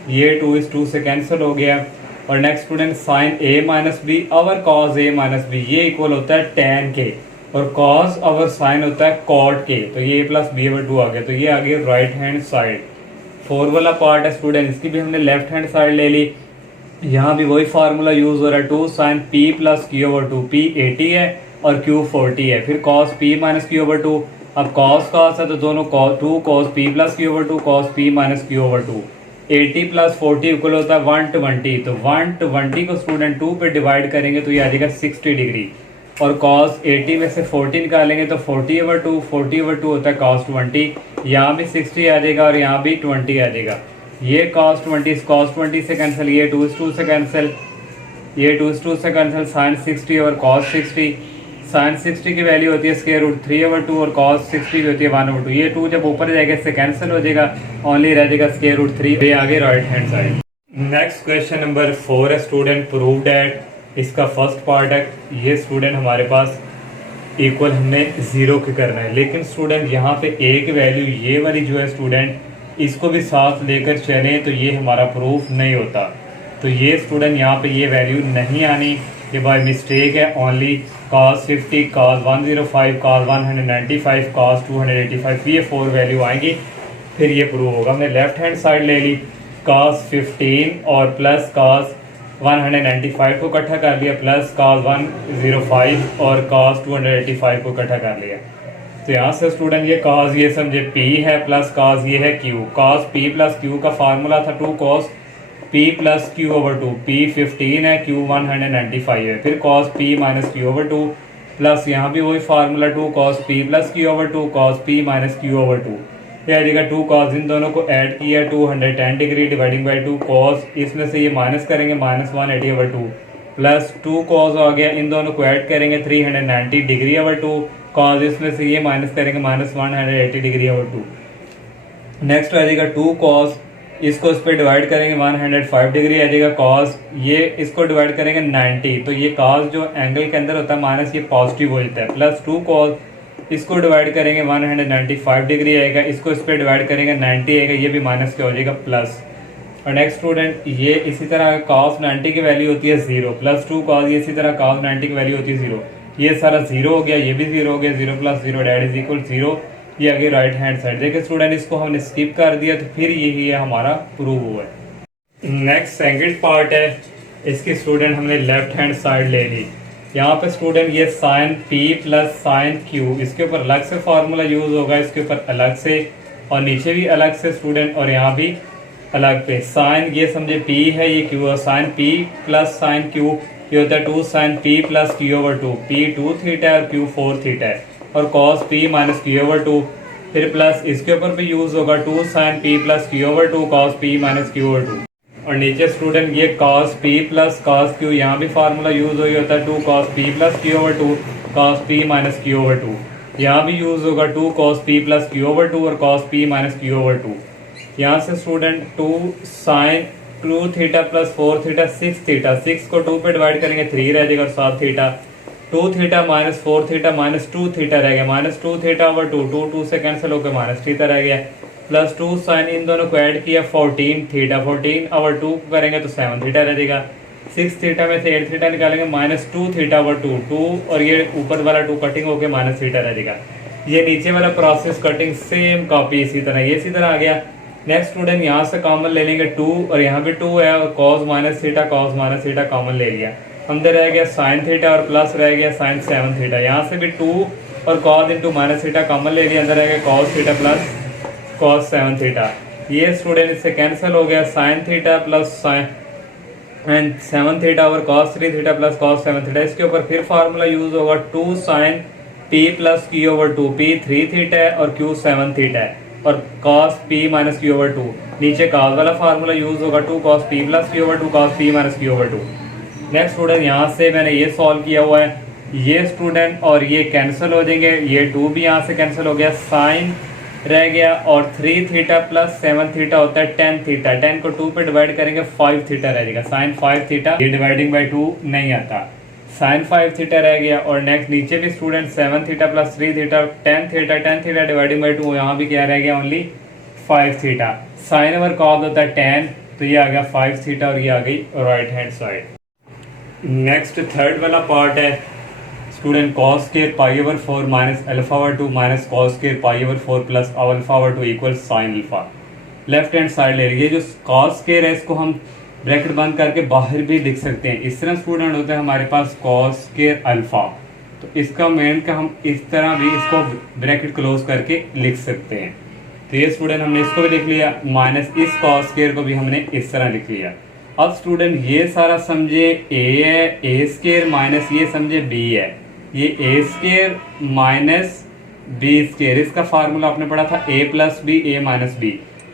ये 2 से कैंसिल हो गया और next student sine a minus B over cos a minus B, ये इक्वल होता है tan के और cos और साइन होता है cot के। तो ये प्लस बी ओवर 2 आ गया, तो ये आ गया राइट हैंड साइड। 4 वाला पार्ट है स्टूडेंट, इसकी भी हमने लेफ्ट हैंड साइड ले ली। यहाँ भी वही फार्मूला यूज हो रहा है 2 sine p plus Q over 2। p 80 है और q 40 है, फिर cos p minus Q over 2। अब cos है तो दोनों 2 cos p plus Q over 2 cos p minus Q over 2। 80 plus 40 equal होता है 120। तो 120 को स्टूडेंट 2 पे डिवाइड करेंगे तो ये आ जाएगा 60 डिग्री और cos 80 में से 40 निकालेंगे तो 40 ओवर 2 होता है cos 20। यहाँ भी 60 आ जाएगा और यहाँ भी 20 आ जाएगा। ये cos 20 से कैंसिल, ये 2 से कैंसिल, ये 2 से कैंसिल, साइन 60 और cos 60। साइन 60 की वैल्यू होती है स्क्वायर रूट 3 ओवर 2 और cos 60 की होती है 1 ओवर 2। ये 2 जब ऊपर जाएगा इससे कैंसिल हो जाएगा, ओनली रह जाएगा स्क्वायर रूट 3। ये आगे right hand side. Next question number 4 है स्टूडेंट, प्रूव दैट। इसका फर्स्ट पार्ट है ये स्टूडेंट हमारे पास इक्वल हमने 0 के करना है, लेकिन स्टूडेंट यहाँ पे एक वैल्यू ये वाली जो है स्टूडेंट इसको भी साथ लेकर चलें तो ये हमारा प्रूफ नहीं होता। तो ये स्टूडेंट यहाँ पे ये वैल्यू नहीं आनी, ये बाय मिस्टेक है। Only cos 50, cos 105, cos 195, cos 285 ये 4 वैल्यू आएंगी, फिर ये प्रूव होगा। हमने लेफ्ट हैंड साइड ले ली, cos 15 और प्लस cos 195 को इकट्ठा कर लिया, प्लस cos 105 और cos 285 को इकट्ठा कर लिया। तो यहाँ से स्टूडेंट ये cos ये समझे p है प्लस cos ये है q। cos p plus q का फार्मूला था 2 cos p plus q over 2। p 15 है, q 195 है, फिर cos p minus q over 2 plus यहाँ भी वही formula 2 cos p plus q over 2 cos p minus q over 2। ये आएगा 2 cos, इन दोनों को ऐड किया 210 डिग्री डिवाइडिंग बाई 2 cos, इसमें से ये माइनस करेंगे -180 ओवर 2 प्लस 2 cos आ गया, इन दोनों को ऐड करेंगे 390 डिग्री ओवर 2 cos, इसमें से ये माइनस करेंगे -180 डिग्री ओवर 2। नेक्स्ट आ जाएगा 2 cos, इसको इस पर डिवाइड करेंगे 105 डिग्री आ जाएगा cos, ये इसको डिवाइड करेंगे 90, तो ये cos जो एंगल के अंदर होता है माइनस ये पॉजिटिव हो जाता है, प्लस 2 cos इसको डिवाइड करेंगे 195 डिग्री आएगा, इसको इस पर डिवाइड करेंगे 90 आएगा, ये भी माइनस क्या हो जाएगा प्लस। और नेक्स्ट स्टूडेंट ये इसी तरह cos 90 की वैल्यू होती है 0 प्लस 2 cos, ये इसी तरह cos 90 की वैल्यू होती है 0। ये सारा 0 हो गया, ये भी 0 हो गया, 0 प्लस 0 डेट इज इक्वल 0। ये आगे राइट हैंड साइड। देखिए स्टूडेंट इसको हमने स्किप कर दिया तो फिर यही है हमारा प्रूव हुआ है। नेक्स्ट सेकंड पार्ट है, इसकी स्टूडेंट हमने लेफ्ट हैंड साइड ले ली। यहाँ पे स्टूडेंट ये sine p plus sine q, इसके ऊपर अलग से फार्मूला यूज होगा, इसके ऊपर अलग से, और नीचे भी अलग से स्टूडेंट, और यहाँ भी अलग पे। साइन ये समझे p है, ये q है, sine p plus sine q ये होता है 2 sine p plus q over 2। p 2 theta है और q 4 थीटा है, और cos p minus q over 2, फिर प्लस इसके ऊपर भी यूज होगा 2 sine p plus q over 2 cos p minus q over 2। और नीचे स्टूडेंट ये cos p plus cos q, यहाँ भी फार्मूला यूज होता है 2 cos p plus q over 2 cos p minus q over 2। यहाँ भी यूज होगा 2 cos p plus q over 2 और cos p minus q over 2। यहाँ से student 2 sine 2 theta plus 4 theta 6 theta, 6 को 2 पे डिवाइड करेंगे 3 रह जाएगा, 7 theta, 2 theta minus 4 theta minus 2 theta रह गया, माइनस 2 थीटा ओवर 2, 2 से कैंसिल होकर माइनस थीटा रह गया, प्लस 2 साइन इन दोनों को ऐड किया 14 थीटा, 14 ओवर 2 करेंगे तो 7 थीटा रह जाएगा, 6 थीटा में से 8 थीटा निकालेंगे माइनस 2 थीटा ओवर 2, 2 और ये ऊपर वाला 2 कटिंग होकर माइनस थीटा रह जाएगा। ये नीचे वाला प्रोसेस कटिंग सेम कॉपी इसी तरह, ये इसी तरह आ गया। नेक्स्ट स्टूडेंट यहाँ से कॉमन ले लेंगे 2, और यहाँ भी 2 है, और cos माइनस थीटा कॉमन ले लिया, अंदर रह गया साइन थीटा और प्लस रह गया साइन 7 थीटा। यहाँ से भी 2 और cos into minus theta common ले लिया, अंदर रह गया cos theta plus cos 7 theta. ये स्टूडेंट इससे कैंसिल हो गया, sine theta plus sine 7 theta और cos 3 theta plus cos 7 theta. इसके ऊपर फिर फार्मूला यूज होगा 2 sine p plus q over 2, p 3 theta है और q 7 थीटा है, और cos p minus q over 2। नीचे cos वाला फार्मूला यूज होगा 2 cos p plus q over 2 cos p minus q over 2। Next student यहाँ से मैंने ये सॉल्व किया हुआ है, ये स्टूडेंट और ये कैंसिल हो जाएंगे, ये 2 भी यहाँ से कैंसिल हो गया, साइन रह गया, और 3 थीटा प्लस 7 थीटा होता है 10 थीटा, 10 को 2 पे डिवाइड करेंगे 5 थीटा रह जाएगा, साइन 5 थीटा, ये डिवाइडिंग बाई 2 नहीं आता, साइन 5 थीटा रह गया। और नेक्स्ट नीचे भी student 7 theta plus 3 theta 10 theta dividing by 2, यहाँ भी क्या रह गया only 5 theta. Sine over cos होता है 10, तो ये आ गया 5 थीटा और ये आ गई right hand side. Next third वाला पार्ट है student cos square pi over 4 minus alpha over 2 minus cos square pi over 4 plus alpha over 2 equal sine alpha. Left hand side ले रही है, जो cos स्क्वायर है इसको हम ब्रैकेट बंद करके बाहर भी लिख सकते हैं। इस तरह स्टूडेंट होता है हमारे पास cos स्क्वायर अल्फा, तो इसका मेन का हम इस तरह भी इसको ब्रैकेट क्लोज करके लिख सकते हैं। तो ये स्टूडेंट हमने इसको भी लिख लिया, माइनस इस cos स्क्वायर को भी हमने इस तरह लिख लिया। अब स्टूडेंट ये सारा समझे a है, a स्क्वायर माइनस ये समझे b है, ये a square minus b square, इसका फार्मूला आपने पढ़ा था a plus b a minus b,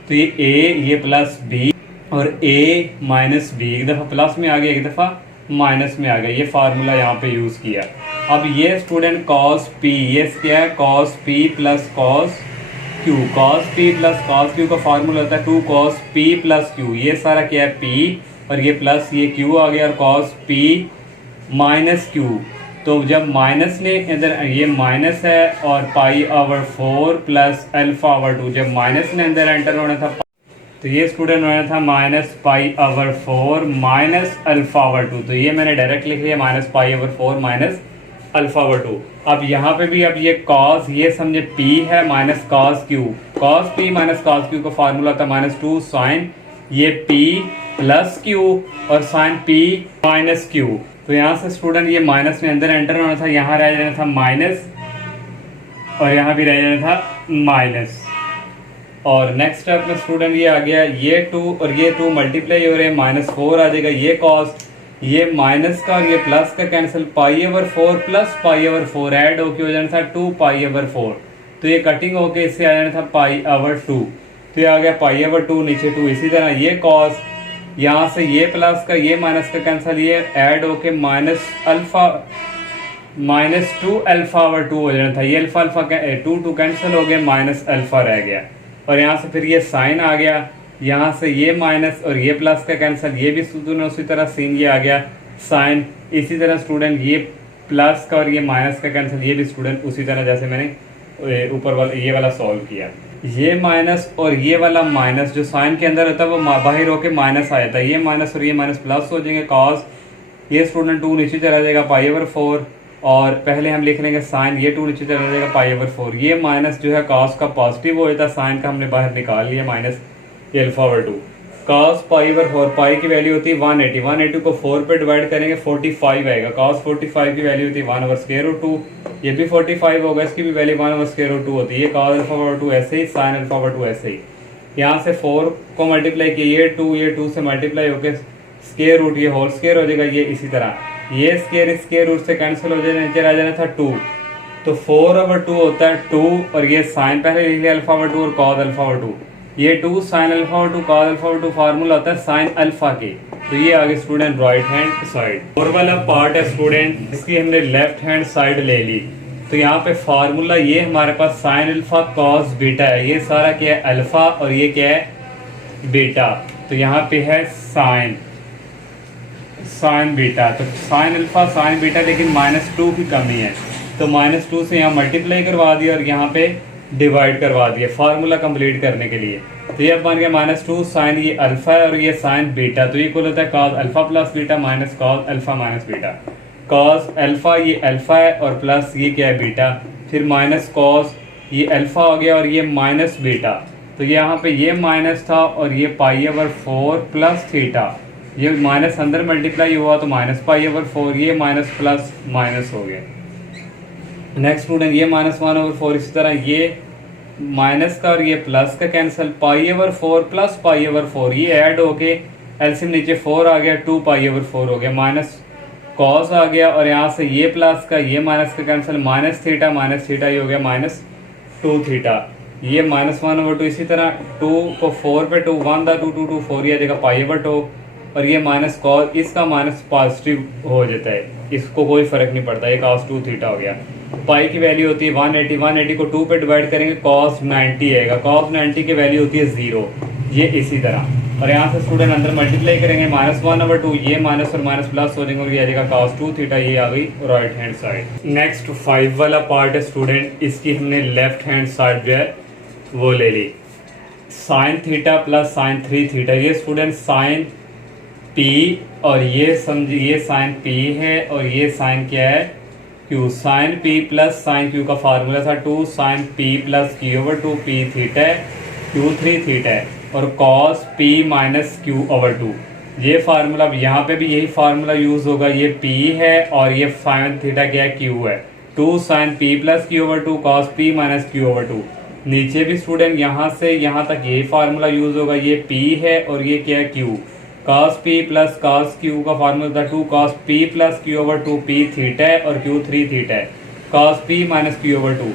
तो ये a ये प्लस b और a माइनस b, एक दफ़ा प्लस में आ गया एक दफ़ा माइनस में आ गया, ये फार्मूला यहाँ पे यूज़ किया। अब ये स्टूडेंट cos p, ये क्या है cos p plus cos q, cos p plus cos q का फार्मूला होता है 2 cos p प्लस q, ये सारा क्या है p और ये प्लस ये q आ गया, और cos p माइनस q, तो जब माइनस ने इधर ये माइनस है और pi over 4 plus alpha over 2, जब माइनस ने अंदर एंटर होना था तो ये स्टूडेंट होना था minus pi over 4 minus alpha over 2, तो ये मैंने डायरेक्ट लिख लिया minus pi over 4 minus alpha over 2। अब यहाँ पे भी अब ये cos ये समझे p है minus cos q, cos p minus cos q का फार्मूला था माइनस 2 साइन ये p प्लस q और साइन p माइनस q, तो यहाँ से स्टूडेंट ये माइनस में अंदर एंटर होना था, यहाँ रह जाना था माइनस और यहाँ भी रह जाना था माइनस। और नेक्स्ट स्टेप में स्टूडेंट ये आ गया, ये 2 और ये 2 मल्टीप्लाई हो रहे हैं, माइनस 4 आ जाएगा, ये कॉस ये माइनस का और ये प्लस का cancel, pi over 4 plus pi over 4 add होके हो जाना था 2 पाई ओवर 4, तो ये कटिंग होके इससे आ जाना था पाई ओवर 2, तो ये आ गया पाई ओवर 2 नीचे 2। इसी तरह ये कॉस यहाँ से ये प्लस का ये माइनस का कैंसिल, ये ऐड होके minus alpha minus 2 alpha over 2 हो जाना था, ये अल्फा अल्फा 2 कैंसिल हो गया, माइनस अल्फा रह गया, और यहाँ से फिर ये साइन आ गया, यहाँ से ये माइनस और ये प्लस का कैंसिल, ये भी स्टूडेंट उसी तरह सीन ये आ गया साइन। इसी तरह स्टूडेंट ये प्लस का और ये माइनस का कैंसिल, ये भी स्टूडेंट उसी तरह जैसे मैंने ऊपर वाला ये वाला सॉल्व किया। ये माइनस और ये वाला माइनस जो साइन के अंदर होता है वो बाहर होके माइनस आ जाता है, ये माइनस और ये माइनस प्लस हो जाएंगे कॉस, ये स्टूडेंट 2 नीचे चला जाएगा π/4, और पहले हम लिख लेंगे साइन, ये 2 नीचे चला जाएगा π/4, ये माइनस जो है कॉस का पॉजिटिव हो जाता है, साइन का हमने बाहर निकाल लिया माइनस, ये α/2 कॉस π/4, पाई की वैल्यू होती है 180, 180 को 4 पे डिवाइड करेंगे 45 आएगा, कॉस 45 की वैल्यू होती है 1/√2, ये भी 45 होगा, इसकी भी वैल्यू 1/√2 होती है, ये कॉस α/2 ऐसे ही, साइन α/2 ऐसे ही, यहाँ से 4 को मल्टीप्लाई किया, ये 2 से मल्टीप्लाई होकर स्क्वायर रूट, ये होल स्क्वायर हो जाएगा, ये इसी तरह ये स्क्वायर रूट से कैंसिल हो जाएगा, नीचे आ जाना था 2, तो 4/2 होता है 2, और ये साइन पहले लिख लिया α/2 और कॉस α/2, ये 2 साइन α/2 कॉस α/2 फार्मूला होता है साइन अल्फा के। तो ये आगे स्टूडेंट राइट हैंड साइड और वाला पार्ट है स्टूडेंट, इसकी हमने लेफ्ट हैंड साइड ले ली, तो यहाँ पे फार्मूला ये हमारे पास साइन अल्फा कॉस बीटा है, ये सारा क्या है अल्फा और ये क्या है बीटा, तो यहाँ पे है साइन बीटा, तो साइन अल्फा साइन बीटा, लेकिन -2 की कमी है, तो -2 से यहाँ मल्टीप्लाई करवा दिया और यहाँ पे डिवाइड करवा दिया फार्मूला कंप्लीट करने के लिए, तो ये बन गया -2 साइन, ये अल्फा है और ये साइन बीटा, तो ये इक्वल होता है cos alpha plus beta minus cos alpha minus beta, cos alpha ये अल्फा है और प्लस ये क्या है बीटा, फिर माइनस कॉस ये अल्फा हो गया और ये माइनस बीटा, तो यहाँ पे ये माइनस था और ये π/4 प्लस थीटा, ये माइनस अंदर मल्टीप्लाई हुआ तो माइनस π/4, ये माइनस प्लस माइनस हो गया। नेक्स्ट स्टूडेंट ये -1/4, इसी तरह ये माइनस का और ये प्लस का कैंसिल, π/4 प्लस π/4, ये ऐड होके एलसीएम नीचे 4 आ गया, 2 π/4 हो गया, माइनस कॉस आ गया और यहाँ से ये प्लस का ये माइनस का कैंसिल, माइनस थीटा ये हो गया -2 थीटा, ये -1/2, इसी तरह 2 को 4 पे 2 1 दा 2 2 2 4 ये आ जाएगा π/2, और ये माइनस कॉस, इसका माइनस पॉजिटिव हो जाता है, इसको कोई फर्क नहीं पड़ता, ये cos 2 थीटा हो गया, पाई की वैल्यू होती है 180, 180 को 2 पे डिवाइड करेंगे cos 90 आएगा, cos 90 की वैल्यू होती है 0, ये इसी तरह, और यहाँ से स्टूडेंट अंदर मल्टीप्लाई करेंगे -1/2, ये माइनस और माइनस प्लस हो जाएंगे और ये आ जाएगा cos 2 थीटा, ये आ गई राइट हैंड साइड। नेक्स्ट 5 वाला पार्ट है स्टूडेंट, इसकी हमने लेफ्ट हैंड साइड जो है वो ले ली, sine theta plus sine 3 theta, ये स्टूडेंट साइन P और ये समझिए ये साइन P है और ये साइन क्या है Q, sine P plus sine Q का फार्मूला था 2 sine P plus Q/2, P theta है Q 3 थीटा है, और cos P माइनस Q/2, ये फार्मूला यहाँ पे भी यही फार्मूला यूज होगा, ये P है और ये साइन थीटा क्या है Q है, 2 sine P plus Q/2 cos P minus Q/2, नीचे भी स्टूडेंट यहाँ से यहाँ तक यही फार्मूला यूज होगा, ये P है और ये क्या है Q, cos P plus cos Q का फार्मूला था 2 cos P plus Q/2, P theta है और Q 3 थीटा है, cos P minus Q/2,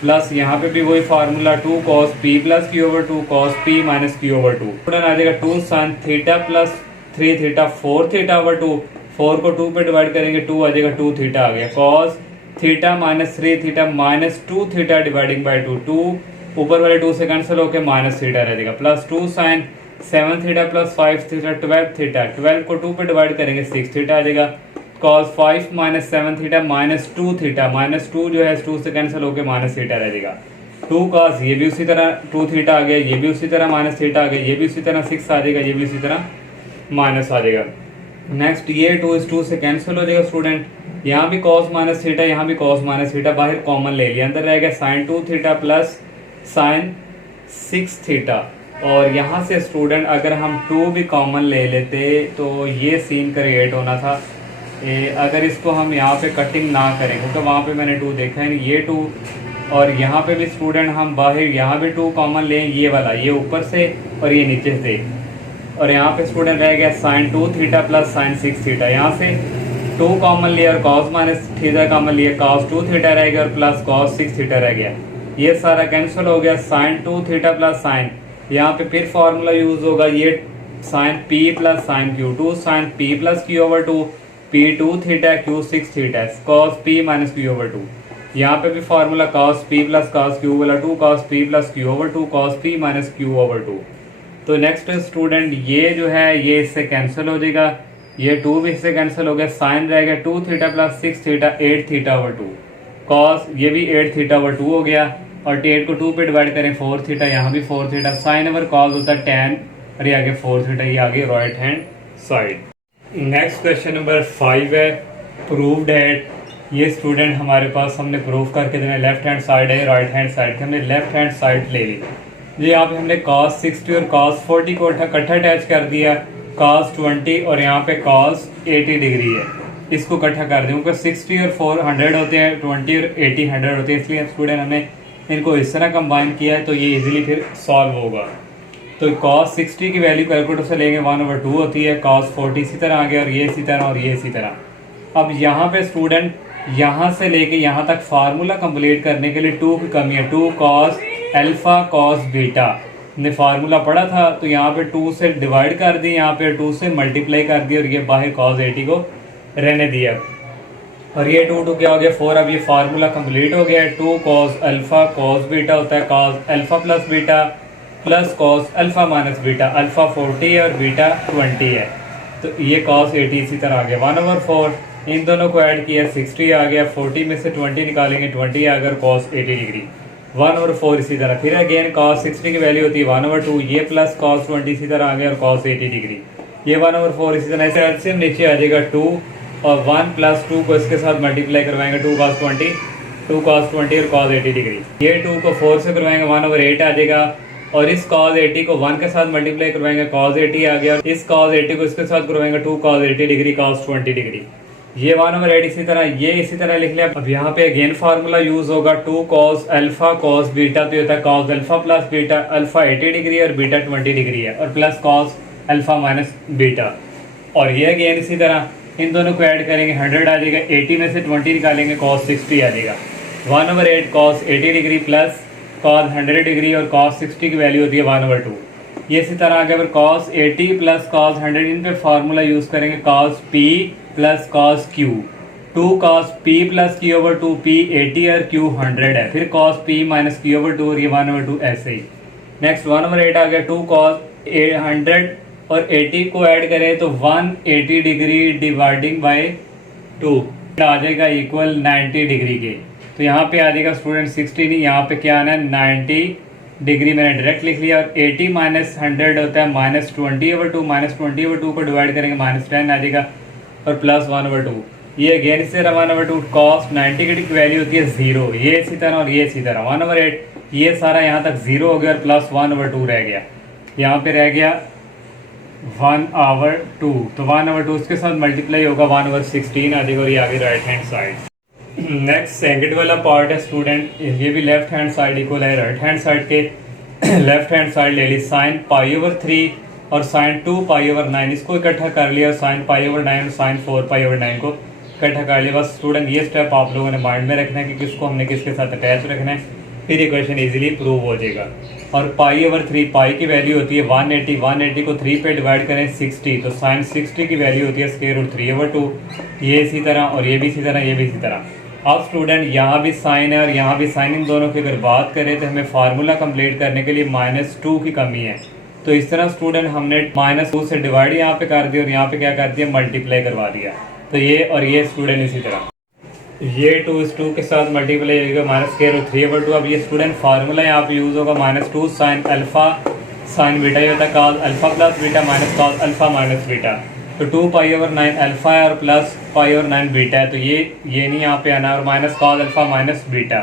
plus यहाँ पे भी वही formula 2 cos P plus Q/2 cos P minus Q/2, student आ जाएगा 2 sin थीटा प्लस 3 थीटा 4 थीटा/2, 4 को 2 पे डिवाइड करेंगे 2 आ जाएगा 2 थीटा आ गया, cos theta minus 3 theta minus 2 theta dividing by 2, 2 ऊपर वाले 2 से कैंसिल होकर माइनस थीटा रह जाएगा, plus 2 sin 7 theta plus 5 theta 12 theta, 12 को 2 पे डिवाइड करेंगे 6 थीटा आ जाएगा, cos 5 minus 7 theta minus 2 theta, minus 2 जो है 2 से कैंसिल होकर माइनस थीटा रह जाएगा, 2 cos ये भी उसी तरह 2 थीटा आ गया, ये भी उसी तरह माइनस थीटा आ गया, ये भी उसी तरह 6 आ जाएगा, ये भी उसी तरह माइनस आ जाएगा। नेक्स्ट ये 2 इस 2 से कैंसिल हो जाएगा स्टूडेंट, यहाँ भी cos माइनस थीटा यहाँ भी cos माइनस थीटा, बाहर कॉमन ले लिया, अंदर रहेगा sin 2 theta plus sin 6 theta, और यहाँ से स्टूडेंट अगर हम 2 भी कॉमन ले लेते तो ये सीन क्रिएट होना था, अगर इसको हम यहाँ पे कटिंग ना करें क्योंकि वहाँ पे मैंने 2 देखा है, ये 2 और यहाँ पे भी स्टूडेंट हम बाहर यहाँ भी 2 कॉमन लें, ये वाला ये ऊपर से और ये नीचे से, और यहाँ पे स्टूडेंट रह गया sin 2 theta plus sin 6 theta, यहाँ से 2 कॉमन लिया और cos माइनस थीटा कॉमन लिया, cos 2 थीटा रह गया और प्लस cos 6 थीटा रह गया, ये सारा कैंसिल हो गया, sin 2 थीटा प्लस sin, यहाँ पे फिर फार्मूला यूज होगा, ये sin P plus sin Q, 2 sin P plus Q/2, P 2 theta Q 6 theta, cos P minus Q/2, यहाँ पे भी formula cos P plus cos Q वाला 2 cos P plus Q/2 cos P minus Q/2। तो next student ये जो है ये इससे कैंसिल हो जाएगा, ये 2 भी इससे कैंसिल हो गया, साइन रहेगा 2 थीटा प्लस 6 थीटा 8 थीटा/2, cos ये भी 8 थीटा/2 हो गया, और 8 को 2 पे डिवाइड करें 4 थीटा, यहाँ भी 4 थीटा। साइन ओवर कॉस होता है tan और ये आगे 4 थीटा, ये आगे right hand side. Next question number 5 है, प्रूव्ड है। ये स्टूडेंट हमारे पास हमने प्रूव करके देना, लेफ्ट हैंड साइड है राइट हैंड साइड की, हमने लेफ्ट हैंड साइड ले ली। ये यहाँ पे हमने cos 60 और cos 40 को इकट्ठा अटैच कर दिया, cos 20 और यहाँ पे cos 80 डिग्री है, इसको इकट्ठा कर दिया क्योंकि 60 और 400 होते हैं, 20 और 80 100 होते हैं, इसलिए स्टूडेंट हमने इनको इस तरह कंबाइन किया है तो ये इजीली फिर सॉल्व होगा। तो cos 60 की वैल्यू कैलकुलेटर से लेंगे 1/2 होती है, cos 40 इसी तरह आ गया और ये इसी तरह और ये इसी तरह। अब यहाँ पे स्टूडेंट यहाँ से लेके यहाँ तक फार्मूला कंप्लीट करने के लिए 2 की कमी है, 2 cos अल्फा cos बीटा ने फार्मूला पढ़ा था, तो यहाँ पे 2 से डिवाइड कर दी, यहाँ पे 2 से मल्टीप्लाई कर दी और ये बाहर cos 80 को रहने दिया और ये 2 क्या हो गया 4। अब ये फार्मूला कंप्लीट हो गया है। 2 cos अल्फा cos बीटा होता है cos alpha plus beta plus cos alpha minus beta, alpha 40 है और बीटा 20 है, तो ये cos 80 इसी तरह आ गया 1/4। इन दोनों को ऐड किया 60 आ गया, 40 में से 20 निकालेंगे 20 आ गया cos 80 डिग्री 1/4 इसी तरह। फिर अगेन cos 60 की वैल्यू होती है 1/2, ये प्लस cos 20 इसी तरह आ गया और cos 80 डिग्री ये 1/4 इसी तरह। ऐसे एलसीएम नीचे आ जाएगा 2 और 1 + 2 को इसके साथ मल्टीप्लाई करवाएंगे 2 cos 20 और cos 80 डिग्री। ये 2 को 4 से करवाएंगे 1/8 आ जाएगा और इस cos 80 को 1 के साथ मल्टीप्लाई करवाएंगे cos 80 आ गया और इस cos 80 को इसके साथ करवाएंगे 2 cos 80 डिग्री cos 20 डिग्री, ये 1/8 इसी तरह, ये इसी तरह लिख लिया। अब यहाँ पे अगेन फार्मूला यूज होगा 2 cos अल्फा cos बीटा, तो होता है cos alpha plus beta, alpha 80 degree और बीटा 20 डिग्री है और plus cos alpha minus beta, और ये अगेन इसी तरह इन दोनों को ऐड करेंगे 100 आ जाएगा, 80 में से 20 निकालेंगे cos 60 आ जाएगा 1/8 cos 80 degree plus cos 100 degree और cos 60 की वैल्यू होती है 1/2। ये इसी तरह आगे अगर cos 80 प्लस cos 100 इन पे फार्मूला यूज करेंगे cos p plus cos q, 2 cos p plus q/2, p 80 और q 100 है, फिर cos p माइनस q/2 और ये 1/2 ऐसे ही। नेक्स्ट 1/8 आ गया 2 cos 100 और 80 को ऐड करें तो 180 डिग्री डिवाइडिंग बाय 2 आ जाएगा इक्वल 90 डिग्री के, तो यहाँ पे आ जाएगा स्टूडेंट 60 नहीं, यहाँ पे क्या आना है 90 डिग्री मैंने डायरेक्ट लिख लिया और 80 माइनस 100 होता है -20/2, -20/2 को डिवाइड करेंगे -10 आ जाएगा और प्लस 1/2। ये अगेन इसी तरह 1/2 cos 90 की वैल्यू होती है 0, ये इसी तरह और ये इसी तरह 1/8, ये सारा यहाँ तक 0 हो गया और प्लस 1/2 रह गया, यहाँ पे रह गया 1/2, तो 1/2 उसके साथ मल्टीप्लाई होगा 1/16 आ जाएगा और ये आगे right hand side. Next second वाला पार्ट है स्टूडेंट, ये भी लेफ्ट हैंड साइड इक्वल है राइट हैंड साइड के। लेफ्ट हैंड साइड ले ली sin π/3 और sin 2π/9, इसको इकट्ठा कर लिया, sin π/9 और sin 4π/9 को इकट्ठा कर लिया। बस स्टूडेंट ये स्टेप आप लोगों ने माइंड में रखना है कि किसको हमने किसके साथ अटैच रखना है, फिर ये क्वेश्चन इजीली प्रूव हो जाएगा। और π/3 पाई की वैल्यू होती है 180, 180 को 3 पे डिवाइड करें 60, तो sin 60 की वैल्यू होती है √3/2, ये इसी तरह और ये भी इसी तरह, ये भी इसी तरह। अब स्टूडेंट यहाँ भी साइन है और यहाँ भी साइन, इन दोनों की अगर बात करें तो हमें फार्मूला कंप्लीट करने के लिए -2 की कमी है, तो इस तरह स्टूडेंट हमने -2 से डिवाइड यहाँ पे कर दिया और यहाँ पे क्या कर दिया मल्टीप्लाई करवा दिया, तो ये और ये स्टूडेंट इसी तरह, ये 2 इस 2 के साथ मल्टीप्लाई होगा -√3/2। अब ये स्टूडेंट फार्मूला यहाँ पे यूज होगा -2 sin अल्फा sin बीटा, ये होता है cos alpha plus beta minus cos alpha minus beta, तो 2π/9 अल्फा है और प्लस π/9 बीटा है, तो ये नहीं यहाँ पे आना और minus cos alpha minus beta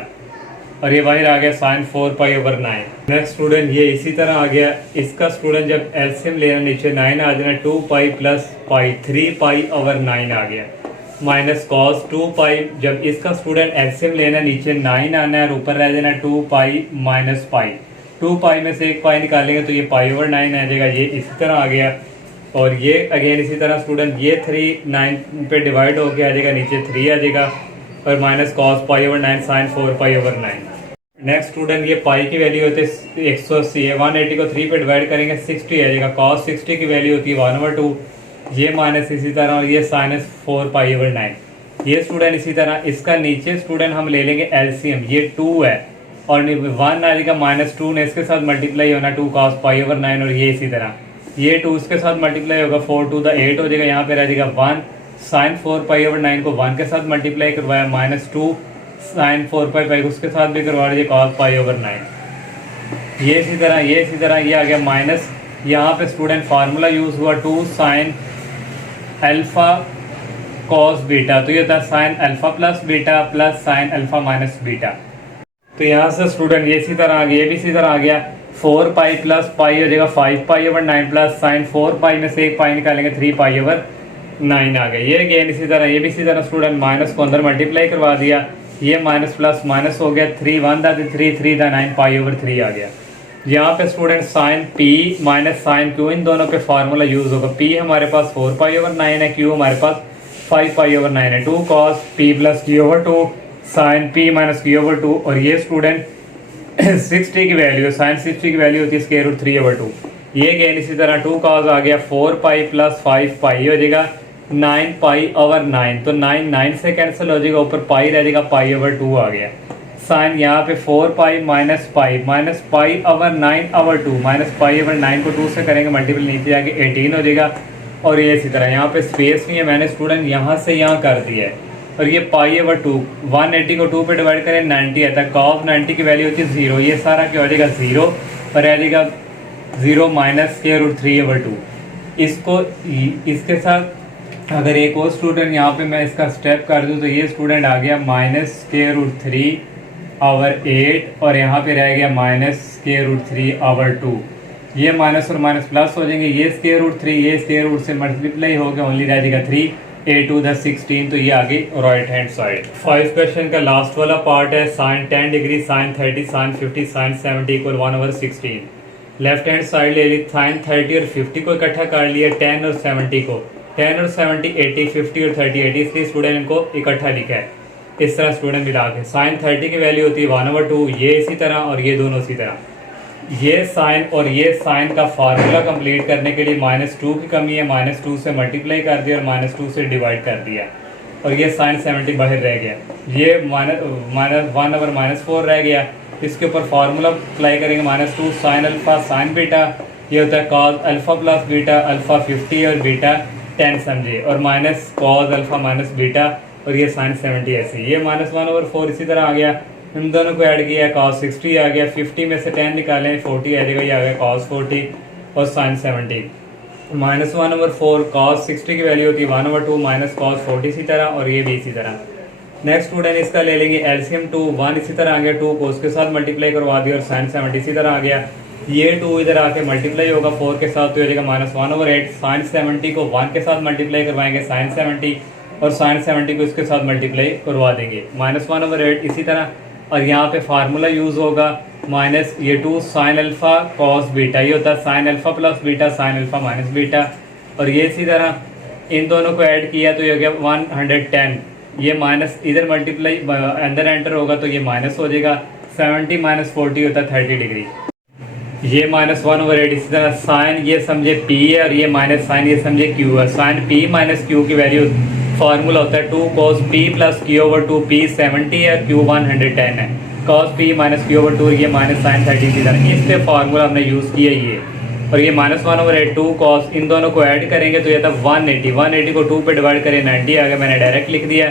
और ये बाहर आ गया sin 4π/9। नेक्स्ट स्टूडेंट ये इसी तरह आ गया, इसका स्टूडेंट जब एलसीएम लेना नीचे 9 आ जाना, 2π प्लस पाई 3π/9 आ गया माइनस cos 2π, जब इसका स्टूडेंट एलसीएम लेना नीचे 9 आना है और ऊपर रह जाना 2π माइनस पाई, 2π में से एक पाई निकालेंगे तो ये π/9 आ जाएगा, ये इसी तरह आ गया। और ये अगेन इसी तरह स्टूडेंट ये 3 9 पे डिवाइड होके आ जाएगा, नीचे 3 आ जाएगा और minus cos π/9 sin 4π/9। Next student ये पाई की वैल्यू होती है 180 है, 180 को 3 पे डिवाइड करेंगे 60 आ जाएगा, cos 60 की वैल्यू होती है 1/2, ये माइनस इसी तरह और ये sin 4π/9। ये स्टूडेंट इसी तरह, इसका नीचे स्टूडेंट हम ले लेंगे एलसीएम, ये 2 है और 1 आ जाएगा, -2 ने इसके साथ मल्टीप्लाई होना 2 cos π/9 और ये इसी तरह, ये 2 इसके साथ मल्टीप्लाई होगा 4 2 द 8 हो जाएगा, यहाँ पे रह जाएगा 1 sin 4π/9 को 1 के साथ मल्टीप्लाई करवाया -2 साइन 4 पाई उसके साथ भी करवा लीजिए cos पाई ओवर 9। ये इसी तरह ये आ गया माइनस, यहाँ पे स्टूडेंट फार्मूला यूज हुआ 2 साइन अल्फा कॉस बीटा, तो ये होता है sine alpha plus beta plus sign alpha minus beta. तो यहाँ से स्टूडेंट ये इसी तरह आ गया, ये भी इसी तरह आ गया, 4 पाई प्लस पाई हो जाएगा 5 पाई ओवर 9 प्लस साइन 4 पाई में से एक पाई निकालेंगे 3 पाई ओवर 9 आ गया। ये अगेन इसी तरह, ये भी इसी तरह स्टूडेंट माइनस को अंदर मल्टीप्लाई करवा दिया, ये माइनस प्लस माइनस हो गया, 3 1 दा 3 3 दा 9 पाई ओवर 3 आ गया। यहाँ पे student sine P minus sine Q, इन दोनों पे फार्मूला यूज होगा। पी हमारे पास 4 पाई ओवर 9 है, क्यू हमारे पास 5 पाई ओवर 9 है। 2 cos P plus Q over 2 sine P minus Q over 2, और ये स्टूडेंट 60 की वैल्यू है, साइन 60 की वैल्यू होती है स्क्वायर रूट 3 ओवर 2। ये अगेन इसी तरह 2 कॉस आ गया 4 पाई प्लस 5 पाई हो जाएगा 9 पाई ओवर 9, तो 9 से कैंसिल हो जाएगा, ऊपर पाई रह जाएगा, पाई ओवर 2 आ गया। साइन यहाँ पे 4 pi minus pi over 9 over 2, minus pi over 9 को 2 से करेंगे मल्टीपल, नीचे जाके 18 हो जाएगा। और ये इसी तरह यहाँ पे स्पेस नहीं है, मैंने स्टूडेंट यहाँ से यहाँ कर दिया है, और ये पाई ओवर 2, 180 को 2 पे डिवाइड करें 90 आता है, कॉस 90 की वैल्यू होती है 0, ये सारा क्या हो जाएगा 0, और आ जाएगा 0 माइनस स्क्वायर रूट 3 ओवर 2। इसको इसके साथ अगर एक और स्टूडेंट यहाँ पे मैं इसका स्टेप कर दूँ, तो ये स्टूडेंट आ गया माइनस स्क्वायर रूट 3 ओवर 8, और यहाँ पे रह गया माइनस स्क्वायर रूट 3 ओवर 2। ये माइनस और माइनस प्लस हो जाएंगे, ये स्क्वायर रूट 3 ये स्क्वायर रूट से मल्टीप्लाई हो गया, ओनली रह जाएगा 3 a टू द 16, तो ये आगे राइट हैंड साइड। 5 क्वेश्चन का लास्ट वाला पार्ट है, sine 10 degree sine 30 sine 50 sine 70 equal 1 over 16। Left hand side ले ली, साइन 30 और 50 को इकट्ठा कर लिया, 10 और 70 को, 10 और 70 80 50 और 30 80, इसलिए स्टूडेंट इनको इकट्ठा लिखा है। इस तरह स्टूडेंट मिला के साइन 30 की वैल्यू होती है 1 ओवर 2, ये इसी तरह और ये दोनों इसी तरह। ये साइन और ये साइन का फार्मूला कंप्लीट करने के लिए -2 की कमी है, -2 से मल्टीप्लाई कर दिया और -2 से डिवाइड कर दिया, और ये साइन 70 बाहर रह गया, ये माइनस 1 ओवर -4 रह गया। इसके ऊपर फार्मूला अप्लाई करेंगे, -2 साइन अल्फा साइन बीटा, ये होता है cos alpha plus beta, alpha 50 और बीटा 10 समझे, और minus cos alpha minus beta, और ये साइन 70 ऐसे, ये -1 ओवर 4 इसी तरह आ गया। इन दोनों को ऐड किया, cos 60 आ गया, 50 में से 10 निकालें 40 आ जाएगा, ये आ गया cos 40 और sin 70। -1 ओवर 4 cos 60 की वैल्यू होती है 1 ओवर 2 माइनस cos 40 इसी तरह, और ये भी इसी तरह। नेक्स्ट स्टूडेंट इसका ले लेंगे एलसीएम 2, 1 इसी तरह आ गया, 2 को उसके साथ मल्टीप्लाई करवा दिया और sin 70 इसी तरह आ गया। ये 2 इधर आके मल्टीप्लाई होगा 4 के साथ, तो हो जाएगा -1 ओवर 8, sin 70 को 1 के साथ मल्टीप्लाई करवाएंगे sin 70, और sin 70 को इसके साथ मल्टीप्लाई करवा देंगे, -1 ओवर 8 इसी तरह। और यहाँ पे फार्मूला यूज होगा माइनस ये 2 साइन अल्फा कॉस बीटा, ये होता है sine alpha plus beta sign alpha minus beta, और ये इसी तरह इन दोनों को ऐड किया तो ये हो गया 110, ये माइनस इधर मल्टीप्लाई अंदर एंटर होगा तो ये माइनस हो जाएगा, 70 माइनस 40 होता है 30 डिग्री, ये -1 ओवर 8 इसी तरह। साइन ये समझे P है और ये माइनस साइन ये समझे Q है, साइन P माइनस Q की वैल्यू फार्मूला होता है 2 cos P plus Q over 2, P 70 है, Q 110 है, cos P minus Q over 2, ये माइनस साइन 30 इसी तरह, इसलिए फार्मूला हमने यूज़ किया ये, और ये -1 ओवर 8 2 cos, इन दोनों को ऐड करेंगे तो ये था 180 को 2 पे डिवाइड करें 90 आ गया, मैंने डायरेक्ट लिख दिया।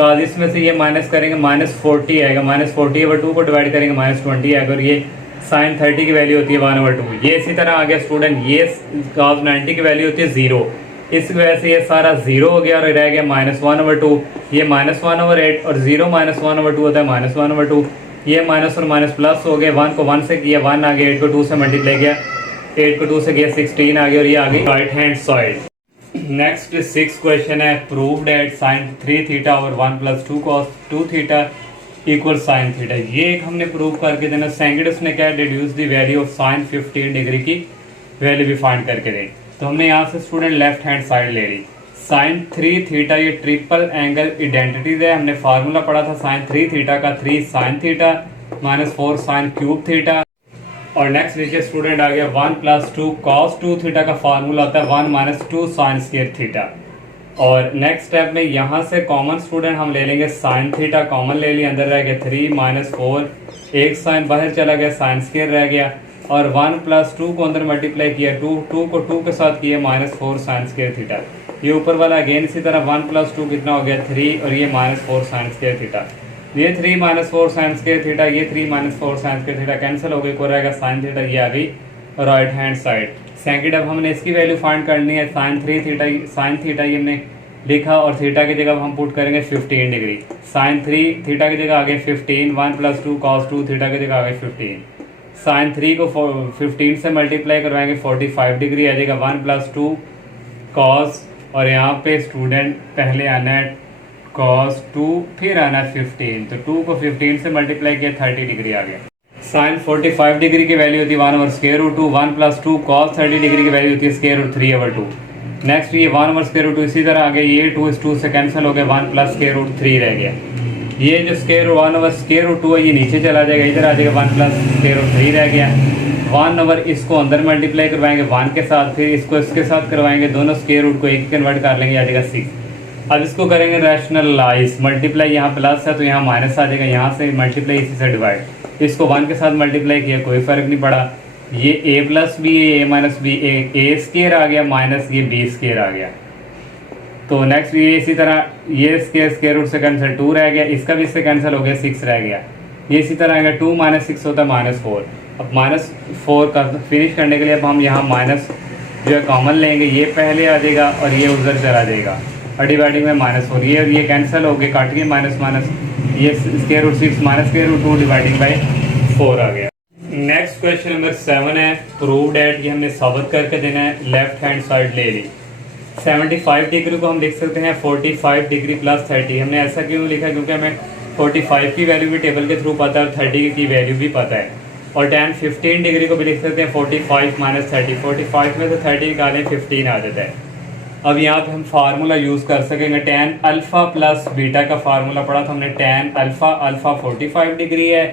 cos इसमें से ये माइनस करेंगे -40 आएगा, -40 ओवर 2 को डिवाइड करेंगे -20 आएगा, और ये साइन 30 की वैल्यू होती है 1 ओवर 2, ये इसी तरह आ गया स्टूडेंट। ये cos 90 की वैल्यू होती है 0, इस वजह से ये सारा 0 हो गया और रह गया -1 ओवर 2, ये -1 ओवर 8 और 0 -1 ओवर 2 होता है -1 ओवर 2, ये माइनस और माइनस प्लस हो गए, 1 को 1 से किया 1 आ गया, 8 को 2 से मल्टीप्लाई किया 8 को 2 से किया 16 आ गया, और ये आ गई right hand side. Next 6 question है, प्रूव्ड एट साइन 3 थीटा और 1 plus 2 cos 2 theta equal sine theta, ये एक हमने प्रूव करके देना। सेकंड ने क्या deduce the value of sine 15 degree की वैल्यू भी फाइंड करके दें, तो हमने यहाँ से स्टूडेंट लेफ्ट हैंड साइड ले ली। साइन 3 थीटा ये ट्रिपल एंगल आइडेंटिटीज है, हमने फार्मूला पढ़ा था साइन 3 थीटा का 3 sine theta -4 sine cube theta, और नेक्स्ट नीचे स्टूडेंट आ गया 1 प्लस 2 cos 2 थीटा का फार्मूला होता है 1 माइनस 2 साइन स्क्वायर थीटा। और नेक्स्ट स्टेप में यहाँ से कॉमन स्टूडेंट हम ले लेंगे साइन थीटा कॉमन ले लिया, अंदर रह गया 3 -4, एक साइन बाहर चला गया साइन स्क्वायर रह गया, और 1 प्लस 2 को अंदर मल्टीप्लाई किया 2 को 2 के साथ किया -4 साइन स्क्वायर थीटा, ये ऊपर वाला अगेन इसी तरह 1 प्लस 2 कितना हो गया 3, और ये -4 साइन स्क्वायर थीटा। ये 3 माइनस 4 साइन स्क्वायर थीटा, ये 3 minus 4 sine square theta cancel हो गई, को रहेगा साइन थीटा, ये आ गई राइट हैंड साइड। सेकंड अब हमने इसकी वैल्यू फाइंड करनी है, साइन थीटा ये हमने लिखा और थीटा की जगह हम पुट करेंगे 15 डिग्री। साइन 3 थीटा की जगह आ गए 15, 1 + 2 cos 2 थीटा की जगह आ गए 15। साइन 3 को 15 से मल्टीप्लाई करवाएंगे 45 डिग्री आ जाएगा, 1 + 2 cos, और यहाँ पे स्टूडेंट पहले आना है cos 2, फिर आना है 15, तो 2 को 15 से मल्टीप्लाई किया 30 डिग्री आ गया। साइन 45 डिग्री की वैल्यू होती है 1/√2, 1 + 2 cos 30 डिग्री की वैल्यू होती है √3/2। नेक्स्ट ये 1/√2 इसी तरह आ गया, ये 2 इस 2 से कैंसिल हो गया, 1 + √3 रह गया। ये जो √1/√2 है ये नीचे चला जाएगा, इधर आ जाएगा 1 + √3 रह गया। 1 इसको अंदर मल्टीप्लाई करवाएंगे 1 के साथ, फिर इसको इसके साथ करवाएंगे, दोनों स्क्वायर रूट को एक कन्वर्ट कर लेंगे, आ जाएगा 6। अब इसको करेंगे रैशनलाइज, मल्टीप्लाई यहाँ प्लस है तो यहाँ माइनस आ जाएगा, यहाँ से मल्टीप्लाई इसी से डिवाइड, इसको 1 के साथ मल्टीप्लाई किया कोई फर्क नहीं पड़ा, ये a + b a - b a square आ गया माइनस ये b स्क्वायर आ गया। तो नेक्स्ट ये इसी तरह ये स्क्वायर रूट से कैंसिल 2 रह गया, इसका भी इससे कैंसिल हो गया 6 रह गया, ये इसी तरह आएगा 2 - 6 होता है -4। अब -4 का फिनिश करने के लिए अब हम यहाँ माइनस जो है कॉमन लेंगे, ये पहले आ जाएगा और ये उधर चला जाएगा, और डिवाइडिंग में -4, ये कैंसिल हो गए, काट के माइनस ये √6 - √2 डिवाइडिंग बाई 4 आ गया। नेक्स्ट क्वेश्चन नंबर 7 है, प्रूव डैट, ये हमने साबित करके देना है। लेफ्ट हैंड साइड ले ली, 75 डिग्री को हम लिख सकते हैं 45 डिग्री + 30। हमने ऐसा क्यों लिखा क्योंकि हमें 45 की वैल्यू भी टेबल के थ्रू पता है और 30 की वैल्यू भी पता है। और tan 15 डिग्री को भी लिख सकते हैं 45 - 30, 45 में से 30 निकालें 15 आ जाता है। अब यहाँ पे हम फार्मूला यूज़ कर सकेंगे, tan अल्फ़ा + बीटा का फार्मूला पढ़ा था हमने, tan अल्फ़ा 45 डिग्री है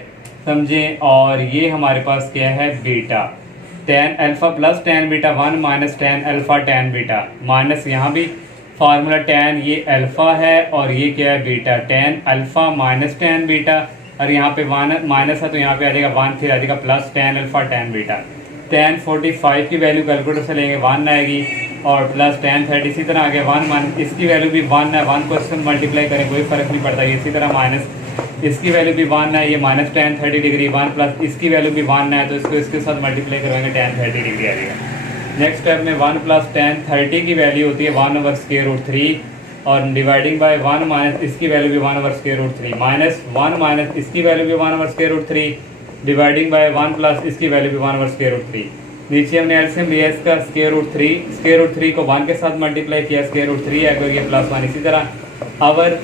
समझें, और ये हमारे पास क्या है beta, tan alpha + tan beta 1 - tan alpha tan beta, minus यहाँ भी फार्मूला tan ये अल्फ़ा है और ये क्या है beta, tan alpha - tan beta, और यहाँ पे माइनस है तो यहाँ पे आ जाएगा 1, फिर आ जाएगा plus tan alpha tan beta. tan 45 की वैल्यू कैलकुलेटर से लेंगे 1 आएगी, और प्लस tan 30 इसी तरह आ गया 1 इसकी वैल्यू भी 1 है, 1 को इससे मल्टीप्लाई करें कोई फर्क नहीं पड़ता, इसी तरह माइनस इसकी वैल्यू भी 1 है, ये -tan 30 डिग्री 1 प्लस इसकी वैल्यू भी 1 है, तो इसको इसके साथ मल्टीप्लाई करवाएंगे tan 30 डिग्री आ जाएगा। नेक्स्ट स्टेप में 1 + tan 30 की वैल्यू होती है 1/√3, और डिवाइडिंग बाय 1 - इसकी वैल्यू भी 1/√3, -1 - इसकी वैल्यू भी 1/√3, डिवाइडिंग बाय 1 प्लस इसकी वैल्यू भी 1/√3। नीचे हमने एलसीएम लिया इसका √3 को 1 के साथ मल्टीप्लाई किया, √3 है अगर ये +1, इसी तरह अगर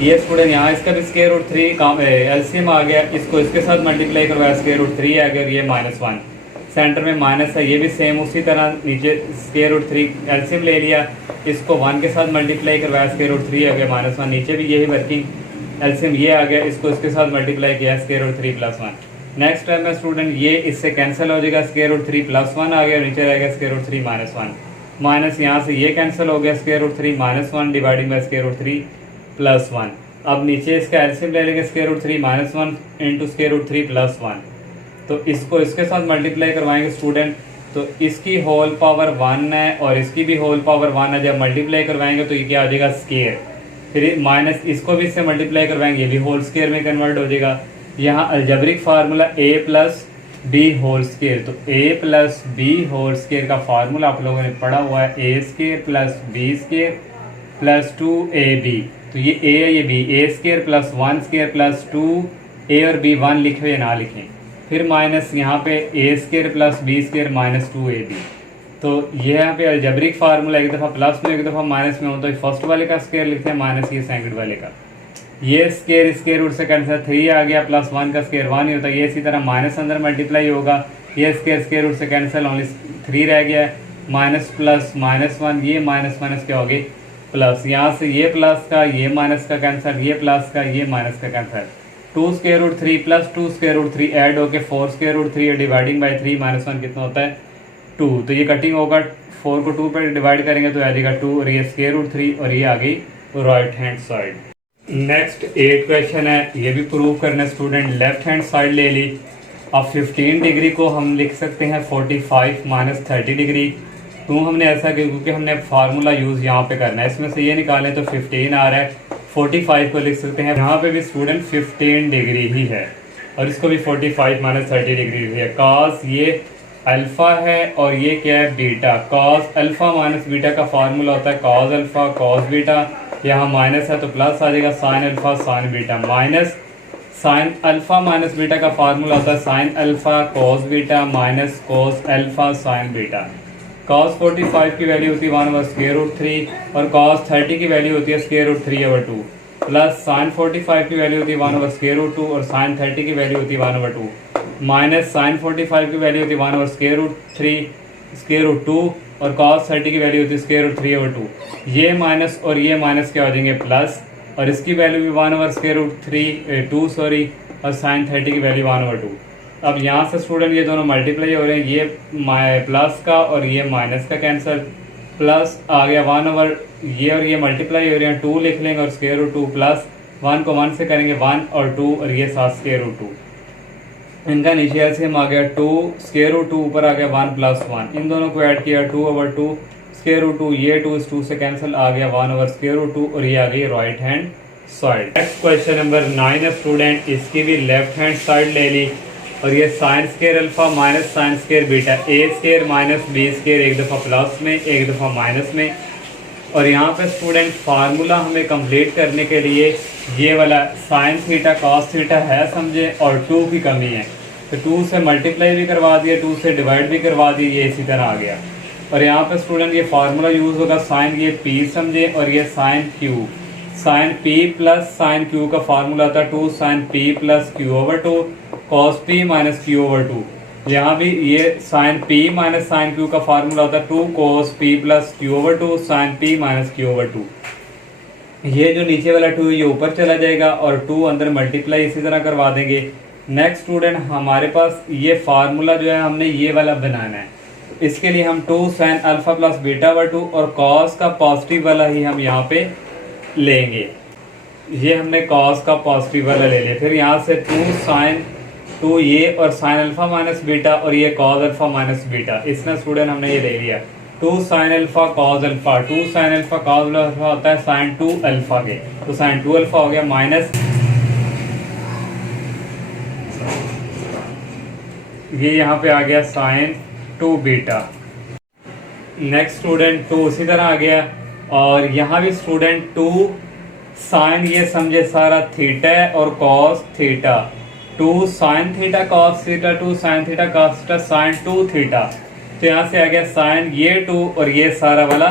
ये स्टूडेंट यहाँ इसका भी √3 एलसीएम आ गया, इसको इसके साथ मल्टीप्लाई करवाया, √3 है अगर ये -1, सेंटर में माइनस है, ये भी सेम उसी तरह नीचे √3 एलसीएम ले लिया, इसको 1 के साथ मल्टीप्लाई करवाया, √3 आ गया -1, नीचे भी यही वर्किंग एलसीएम ये आ गया, इसको इसके साथ मल्टीप्लाई किया, √3 + 1। नेक्स्ट टाइम में स्टूडेंट ये इससे कैंसिल हो जाएगा, √3 + 1 आ गया, नीचे रहेगा √3 - 1, माइनस यहाँ से ये कैंसिल हो गया, √3 - 1 डिवाइडिंग बाय √3 + 1। अब नीचे इसका एलसीएम ले लेंगे, √3 - 1 इंटू √3 + 1, तो इसको इसके साथ मल्टीप्लाई करवाएंगे स्टूडेंट, तो इसकी होल पावर 1 है और इसकी भी होल पावर 1 है, जब मल्टीप्लाई करवाएंगे तो ये क्या आ जाएगा स्क्वायर, फिर माइनस इसको भी इससे मल्टीप्लाई करवाएंगे, ये भी होल स्क्वायर में कन्वर्ट हो जाएगा। यहाँ algebraic formula a + b whole square, तो a + b होल स्क्वायर का फार्मूला आप लोगों ने पढ़ा हुआ है, a² + b² + 2ab, तो ये a है ये b, a² + 1² + 2a और b 1 लिखे या ना लिखें, फिर माइनस यहाँ पे a² + b² - 2ab, तो ये यहाँ पे अलजेब्रिक फार्मूला एक दफ़ा प्लस में एक दफ़ा माइनस में होता है, फर्स्ट वाले का स्क्वायर लिखते हैं माइनस ये सेकंड वाले का, ये स्क्वायर रूट से कैंसिल 3 आ गया, प्लस 1 का स्क्वायर 1 ही होता है, ये इसी तरह माइनस अंदर मल्टीप्लाई होगा, ये स्क्वायर रूट से कैंसिल ओनली 3 रह गया, माइनस प्लस -1, ये माइनस क्या हो गई प्लस, यहाँ से ये प्लस का ये माइनस का कैंसिल, ये प्लस का ये माइनस का कैंसिल, 2√3 + 2√3 ऐड होके 4√3 डिवाइडिंग बाई 3 -1 कितना होता है 2, तो ये कटिंग होगा, 4 को 2 पर डिवाइड करेंगे तो आ जाएगा 2, और ये √3 और ये आ गई right hand side. Next 8 question है, ये भी प्रूव करना स्टूडेंट, लेफ्ट हैंड साइड ले ली। अब 15 डिग्री को हम लिख सकते हैं 45 - 30 डिग्री, तो हमने ऐसा क्योंकि हमने फार्मूला यूज़ यहाँ पे करना है, इसमें से ये निकालें तो 15 आ रहा है, 45 को लिख सकते हैं। यहाँ पे भी स्टूडेंट 15 डिग्री ही है और इसको भी 45 माइनस 30 डिग्री है। कॉस ये अल्फ़ा है और ये क्या है beta. Cos alpha minus beta का फार्मूला होता है कॉस अल्फ़ा कॉस बीटा। यहाँ माइनस है तो प्लस आ जाएगा sine alpha sine beta. Minus sine alpha minus beta का फार्मूला होता है sine alpha cos beta minus cos alpha sine beta. Cos 45 की वैल्यू होती है 1/√3 और कॉस 30 की वैल्यू होती है √3/2 प्लस साइन 45 की वैल्यू होती है 1/√2 और साइन 30 की वैल्यू होती है 1/2 माइनस साइन 45 की वैल्यू होती है 1/√3 और कॉस 30 की वैल्यू होती है √3/2। ये माइनस और ये माइनस क्या हो जाएंगे प्लस और इसकी वैल्यू भी 1/√2 सॉरी और साइन 30 की वैल्यू 1/2। अब यहाँ से स्टूडेंट ये दोनों मल्टीप्लाई हो रहे हैं, ये प्लस का और ये माइनस का कैंसिल, प्लस आ गया 1/, ये और ये मल्टीप्लाई हो रहे हैं 2 लिख लेंगे और √2 प्लस 1 को 1 से करेंगे 1 और 2 और ये साथ √2। इनका नीचे एलसीएम आ गया 2 √2 ऊपर आ गया 1 + 1, इन दोनों को ऐड किया 2/2 √2, ये 2 इस 2 से कैंसिल आ गया 1/√2 और ये आ गई right hand side. Next question number 9 है स्टूडेंट, इसकी भी लेफ्ट हैंड साइड ले ली और ये sine square alpha minus sine square beta a square minus b square एक दफ़ा प्लस में एक दफ़ा माइनस में। और यहाँ पे स्टूडेंट फार्मूला हमें कंप्लीट करने के लिए ये वाला साइन थीटा कॉस थीटा है समझे और 2 की कमी है तो 2 से मल्टीप्लाई भी करवा दिया 2 से डिवाइड भी करवा दी, ये इसी तरह आ गया। और यहाँ पे स्टूडेंट ये फार्मूला यूज़ होगा साइन ये p समझे और ये sine q। Sine p plus sine q का फार्मूला था 2 sine p plus q/2 cos p minus q/2। यहाँ भी ये sine p minus sine q का फार्मूला होता है 2 cos p plus q/2 sine p minus q/2। ये जो नीचे वाला 2 ये ऊपर चला जाएगा और 2 अंदर मल्टीप्लाई इसी तरह करवा देंगे। नेक्स्ट स्टूडेंट हमारे पास ये फार्मूला जो है हमने ये वाला बनाना है, इसके लिए हम 2 साइन अल्फा प्लस बीटा/2 और cos का पॉजिटिव वाला ही हम यहाँ पे लेंगे। ये हमने cos का पॉजिटिव वाला ले लिया, फिर यहाँ से 2 साइन 2 ये और साइन अल्फा माइनस बीटा और ये cos अल्फा माइनस बीटा, इसमें स्टूडेंट हमने ये ले लिया 2 sine alpha cos alpha. 2 sine alpha cos alpha होता है साइन 2 अल्फा के, तो साइन 2 अल्फा हो गया माइनस ये यहाँ पे आ गया साइन 2 बीटा। नेक्स्ट स्टूडेंट 2 उसी तरह आ गया और यहाँ भी स्टूडेंट 2 साइन ये समझे सारा थीटा है और cos theta, 2 sine theta cos theta 2 sine theta cos theta sine 2 theta, तो यहाँ से आ गया साइन ये 2 और ये सारा वाला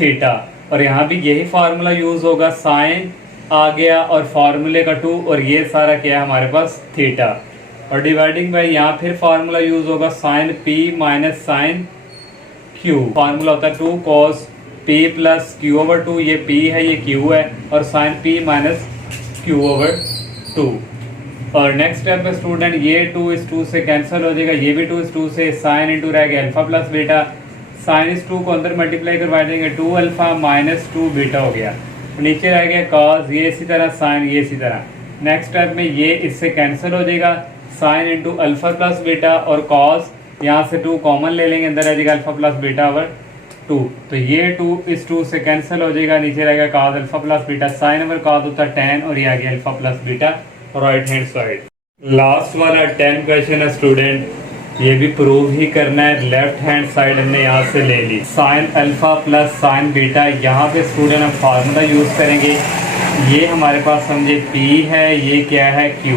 थीटा। और यहाँ भी यही फार्मूला यूज होगा, साइन आ गया और फार्मूले का 2 और ये सारा क्या है हमारे पास थीटा। और डिवाइडिंग बाय यहाँ फिर फार्मूला यूज होगा sine p minus sine q, formula होता है 2 cos p प्लस q/2, ये p है ये q है और साइन p माइनस q/2। और नेक्स्ट स्टेप पे स्टूडेंट ये 2 इस 2 से कैंसिल हो जाएगा, ये भी 2 इस 2 से, साइन इंटू रह गया अल्फा प्लस बीटा, साइन इस 2 को अंदर मल्टीप्लाई करवा देंगे 2 अल्फा माइनस 2 बीटा हो गया, नीचे रह गया cos ये इसी तरह साइन ये इसी तरह। नेक्स्ट स्टेप में ये इससे कैंसिल हो जाएगा sign into alpha plus beta और cos यहाँ से 2 कॉमन ले लेंगे, अंदर रह जाएगा अल्फा प्लस बीटा/2, तो ये 2 इस 2 से कैंसिल हो जाएगा, नीचे रहेगा cos alpha plus beta, sine over cos होता है tan और ये आ गया alpha plus beta right hand side. Last वाला 10 क्वेश्चन है स्टूडेंट, ये भी प्रूव ही करना है। लेफ्ट हैंड साइड हमने यहाँ से ले ली sine alpha plus sine beta, यहाँ पे स्टूडेंट हम फार्मूला यूज करेंगे, ये हमारे पास समझे p है, ये क्या है q,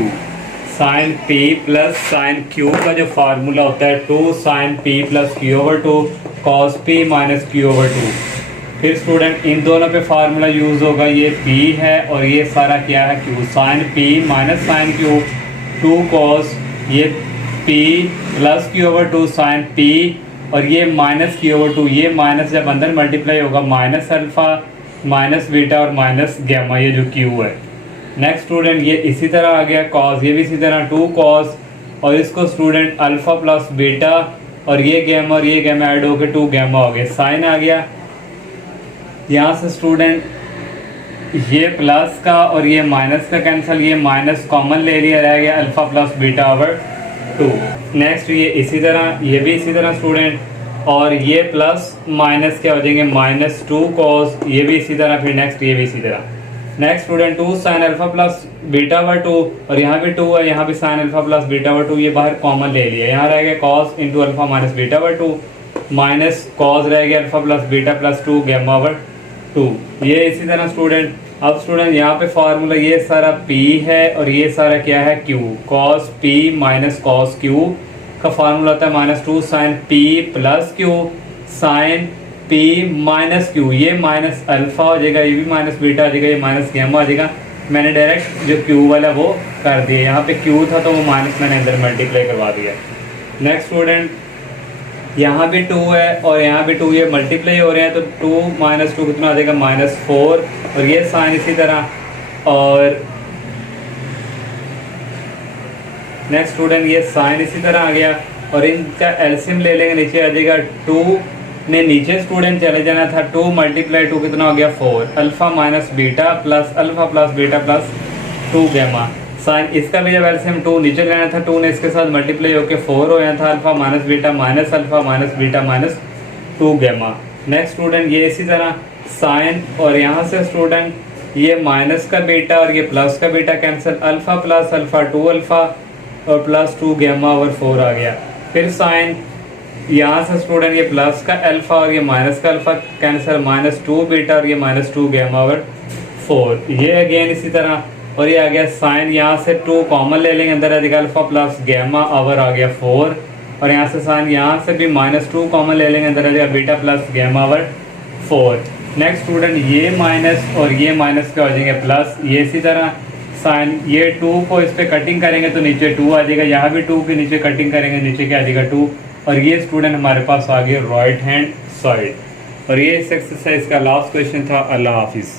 sine p plus sine q का जो फार्मूला होता है 2 sine p plus q/2 cos p minus q/2। फिर स्टूडेंट इन दोनों पे फार्मूला यूज होगा, ये p है और ये सारा क्या है q, sine p minus sine q 2 cos ये p plus q/2 sine p और ये माइनस q/2, ये माइनस जब अंदर मल्टीप्लाई होगा माइनस अल्फा माइनस बीटा और माइनस गैमा, ये जो q है। नेक्स्ट स्टूडेंट ये इसी तरह आ गया cos, ये भी इसी तरह 2 cos और इसको स्टूडेंट अल्फा प्लस बीटा और ये गैमा ऐड होकर 2 गैमा हो गया, साइन आ गया। यहाँ से स्टूडेंट ये प्लस का और ये माइनस का कैंसिल, ये माइनस कॉमन ले लिया, रह गया अल्फा प्लस बीटा/2। नेक्स्ट ये इसी तरह, ये भी इसी तरह स्टूडेंट, और ये प्लस माइनस क्या हो जाएंगे -2 cos, ये भी इसी तरह, फिर नेक्स्ट ये भी इसी तरह। Next student 2 sine alpha plus beta by 2, और यहाँ भी 2 है, यहाँ भी sine alpha plus beta by 2, ये बाहर कॉमन ले लिया, यहाँ रह गया cos into alpha minus beta by 2 minus cos रह गया alpha plus beta plus 2 gamma by 2। ये इसी तरह स्टूडेंट, अब स्टूडेंट यहाँ पे फार्मूला ये सारा P है और ये सारा क्या है Q, cos P minus cos Q का फार्मूला होता है minus 2 sine P plus Q sine P minus Q, ये माइनस अल्फा हो जाएगा, ये भी माइनस बीटा हो जाएगा, ये माइनस गैमा हो जाएगा। मैंने डायरेक्ट जो Q वाला वो कर दिया, यहाँ पे Q था तो वो माइनस मैंने अंदर मल्टीप्लाई करवा दिया। नेक्स्ट स्टूडेंट यहाँ भी 2 है और यहाँ भी 2, ये मल्टीप्लाई हो रहे हैं तो 2 माइनस 2 कितना आ जाएगा माइनस 4, और ये साइन इसी तरह। और नेक्स्ट स्टूडेंट ये साइन इसी तरह आ गया और इनका एलसीएम ले लेंगे, नीचे आ जाएगा 2 ने नीचे स्टूडेंट चले जाना था, 2 मल्टीप्लाई 2 कितना हो गया 4, alpha minus beta plus alpha plus beta plus 2 gamma. Sine इसका भी जब एलसीएम 2 नीचे लेना था, 2 ने इसके साथ मल्टीप्लाई होकर 4 हो गया था, alpha minus beta minus alpha minus beta minus 2 gamma. Next student ये इसी तरह साइन, और यहाँ से स्टूडेंट ये माइनस का बीटा और ये प्लस का beta cancel, alpha plus alpha 2 alpha और प्लस 2 गैमा ओवर 4 आ गया। फिर साइन यहाँ से स्टूडेंट ये प्लस का अल्फा और ये माइनस का अल्फा कैंसिल, माइनस 2 बीटा और ये माइनस 2 गैमा ओवर 4, ये अगेन इसी तरह। और ये आ गया साइन, यहाँ से 2 कॉमन ले लेंगे, अंदर आ जाएगा अल्फा प्लस गैमा ओवर आ गया 4, और यहाँ से साइन यहाँ से भी माइनस 2 कॉमन ले लेंगे, अंदर आ जाएगा beta plus gamma over 4। Next student ये माइनस और ये माइनस क्या हो जाएंगे प्लस, ये इसी तरह साइन ये 2 को इस पे कटिंग करेंगे तो नीचे 2 आ जाएगा, यहाँ भी 2 के नीचे कटिंग करेंगे, नीचे क्या आ जाएगा 2, और ये स्टूडेंट हमारे पास आ गया राइट हैंड साइड। और ये इस एक्सरसाइज का लास्ट क्वेश्चन था। अल्लाह हाफिज़।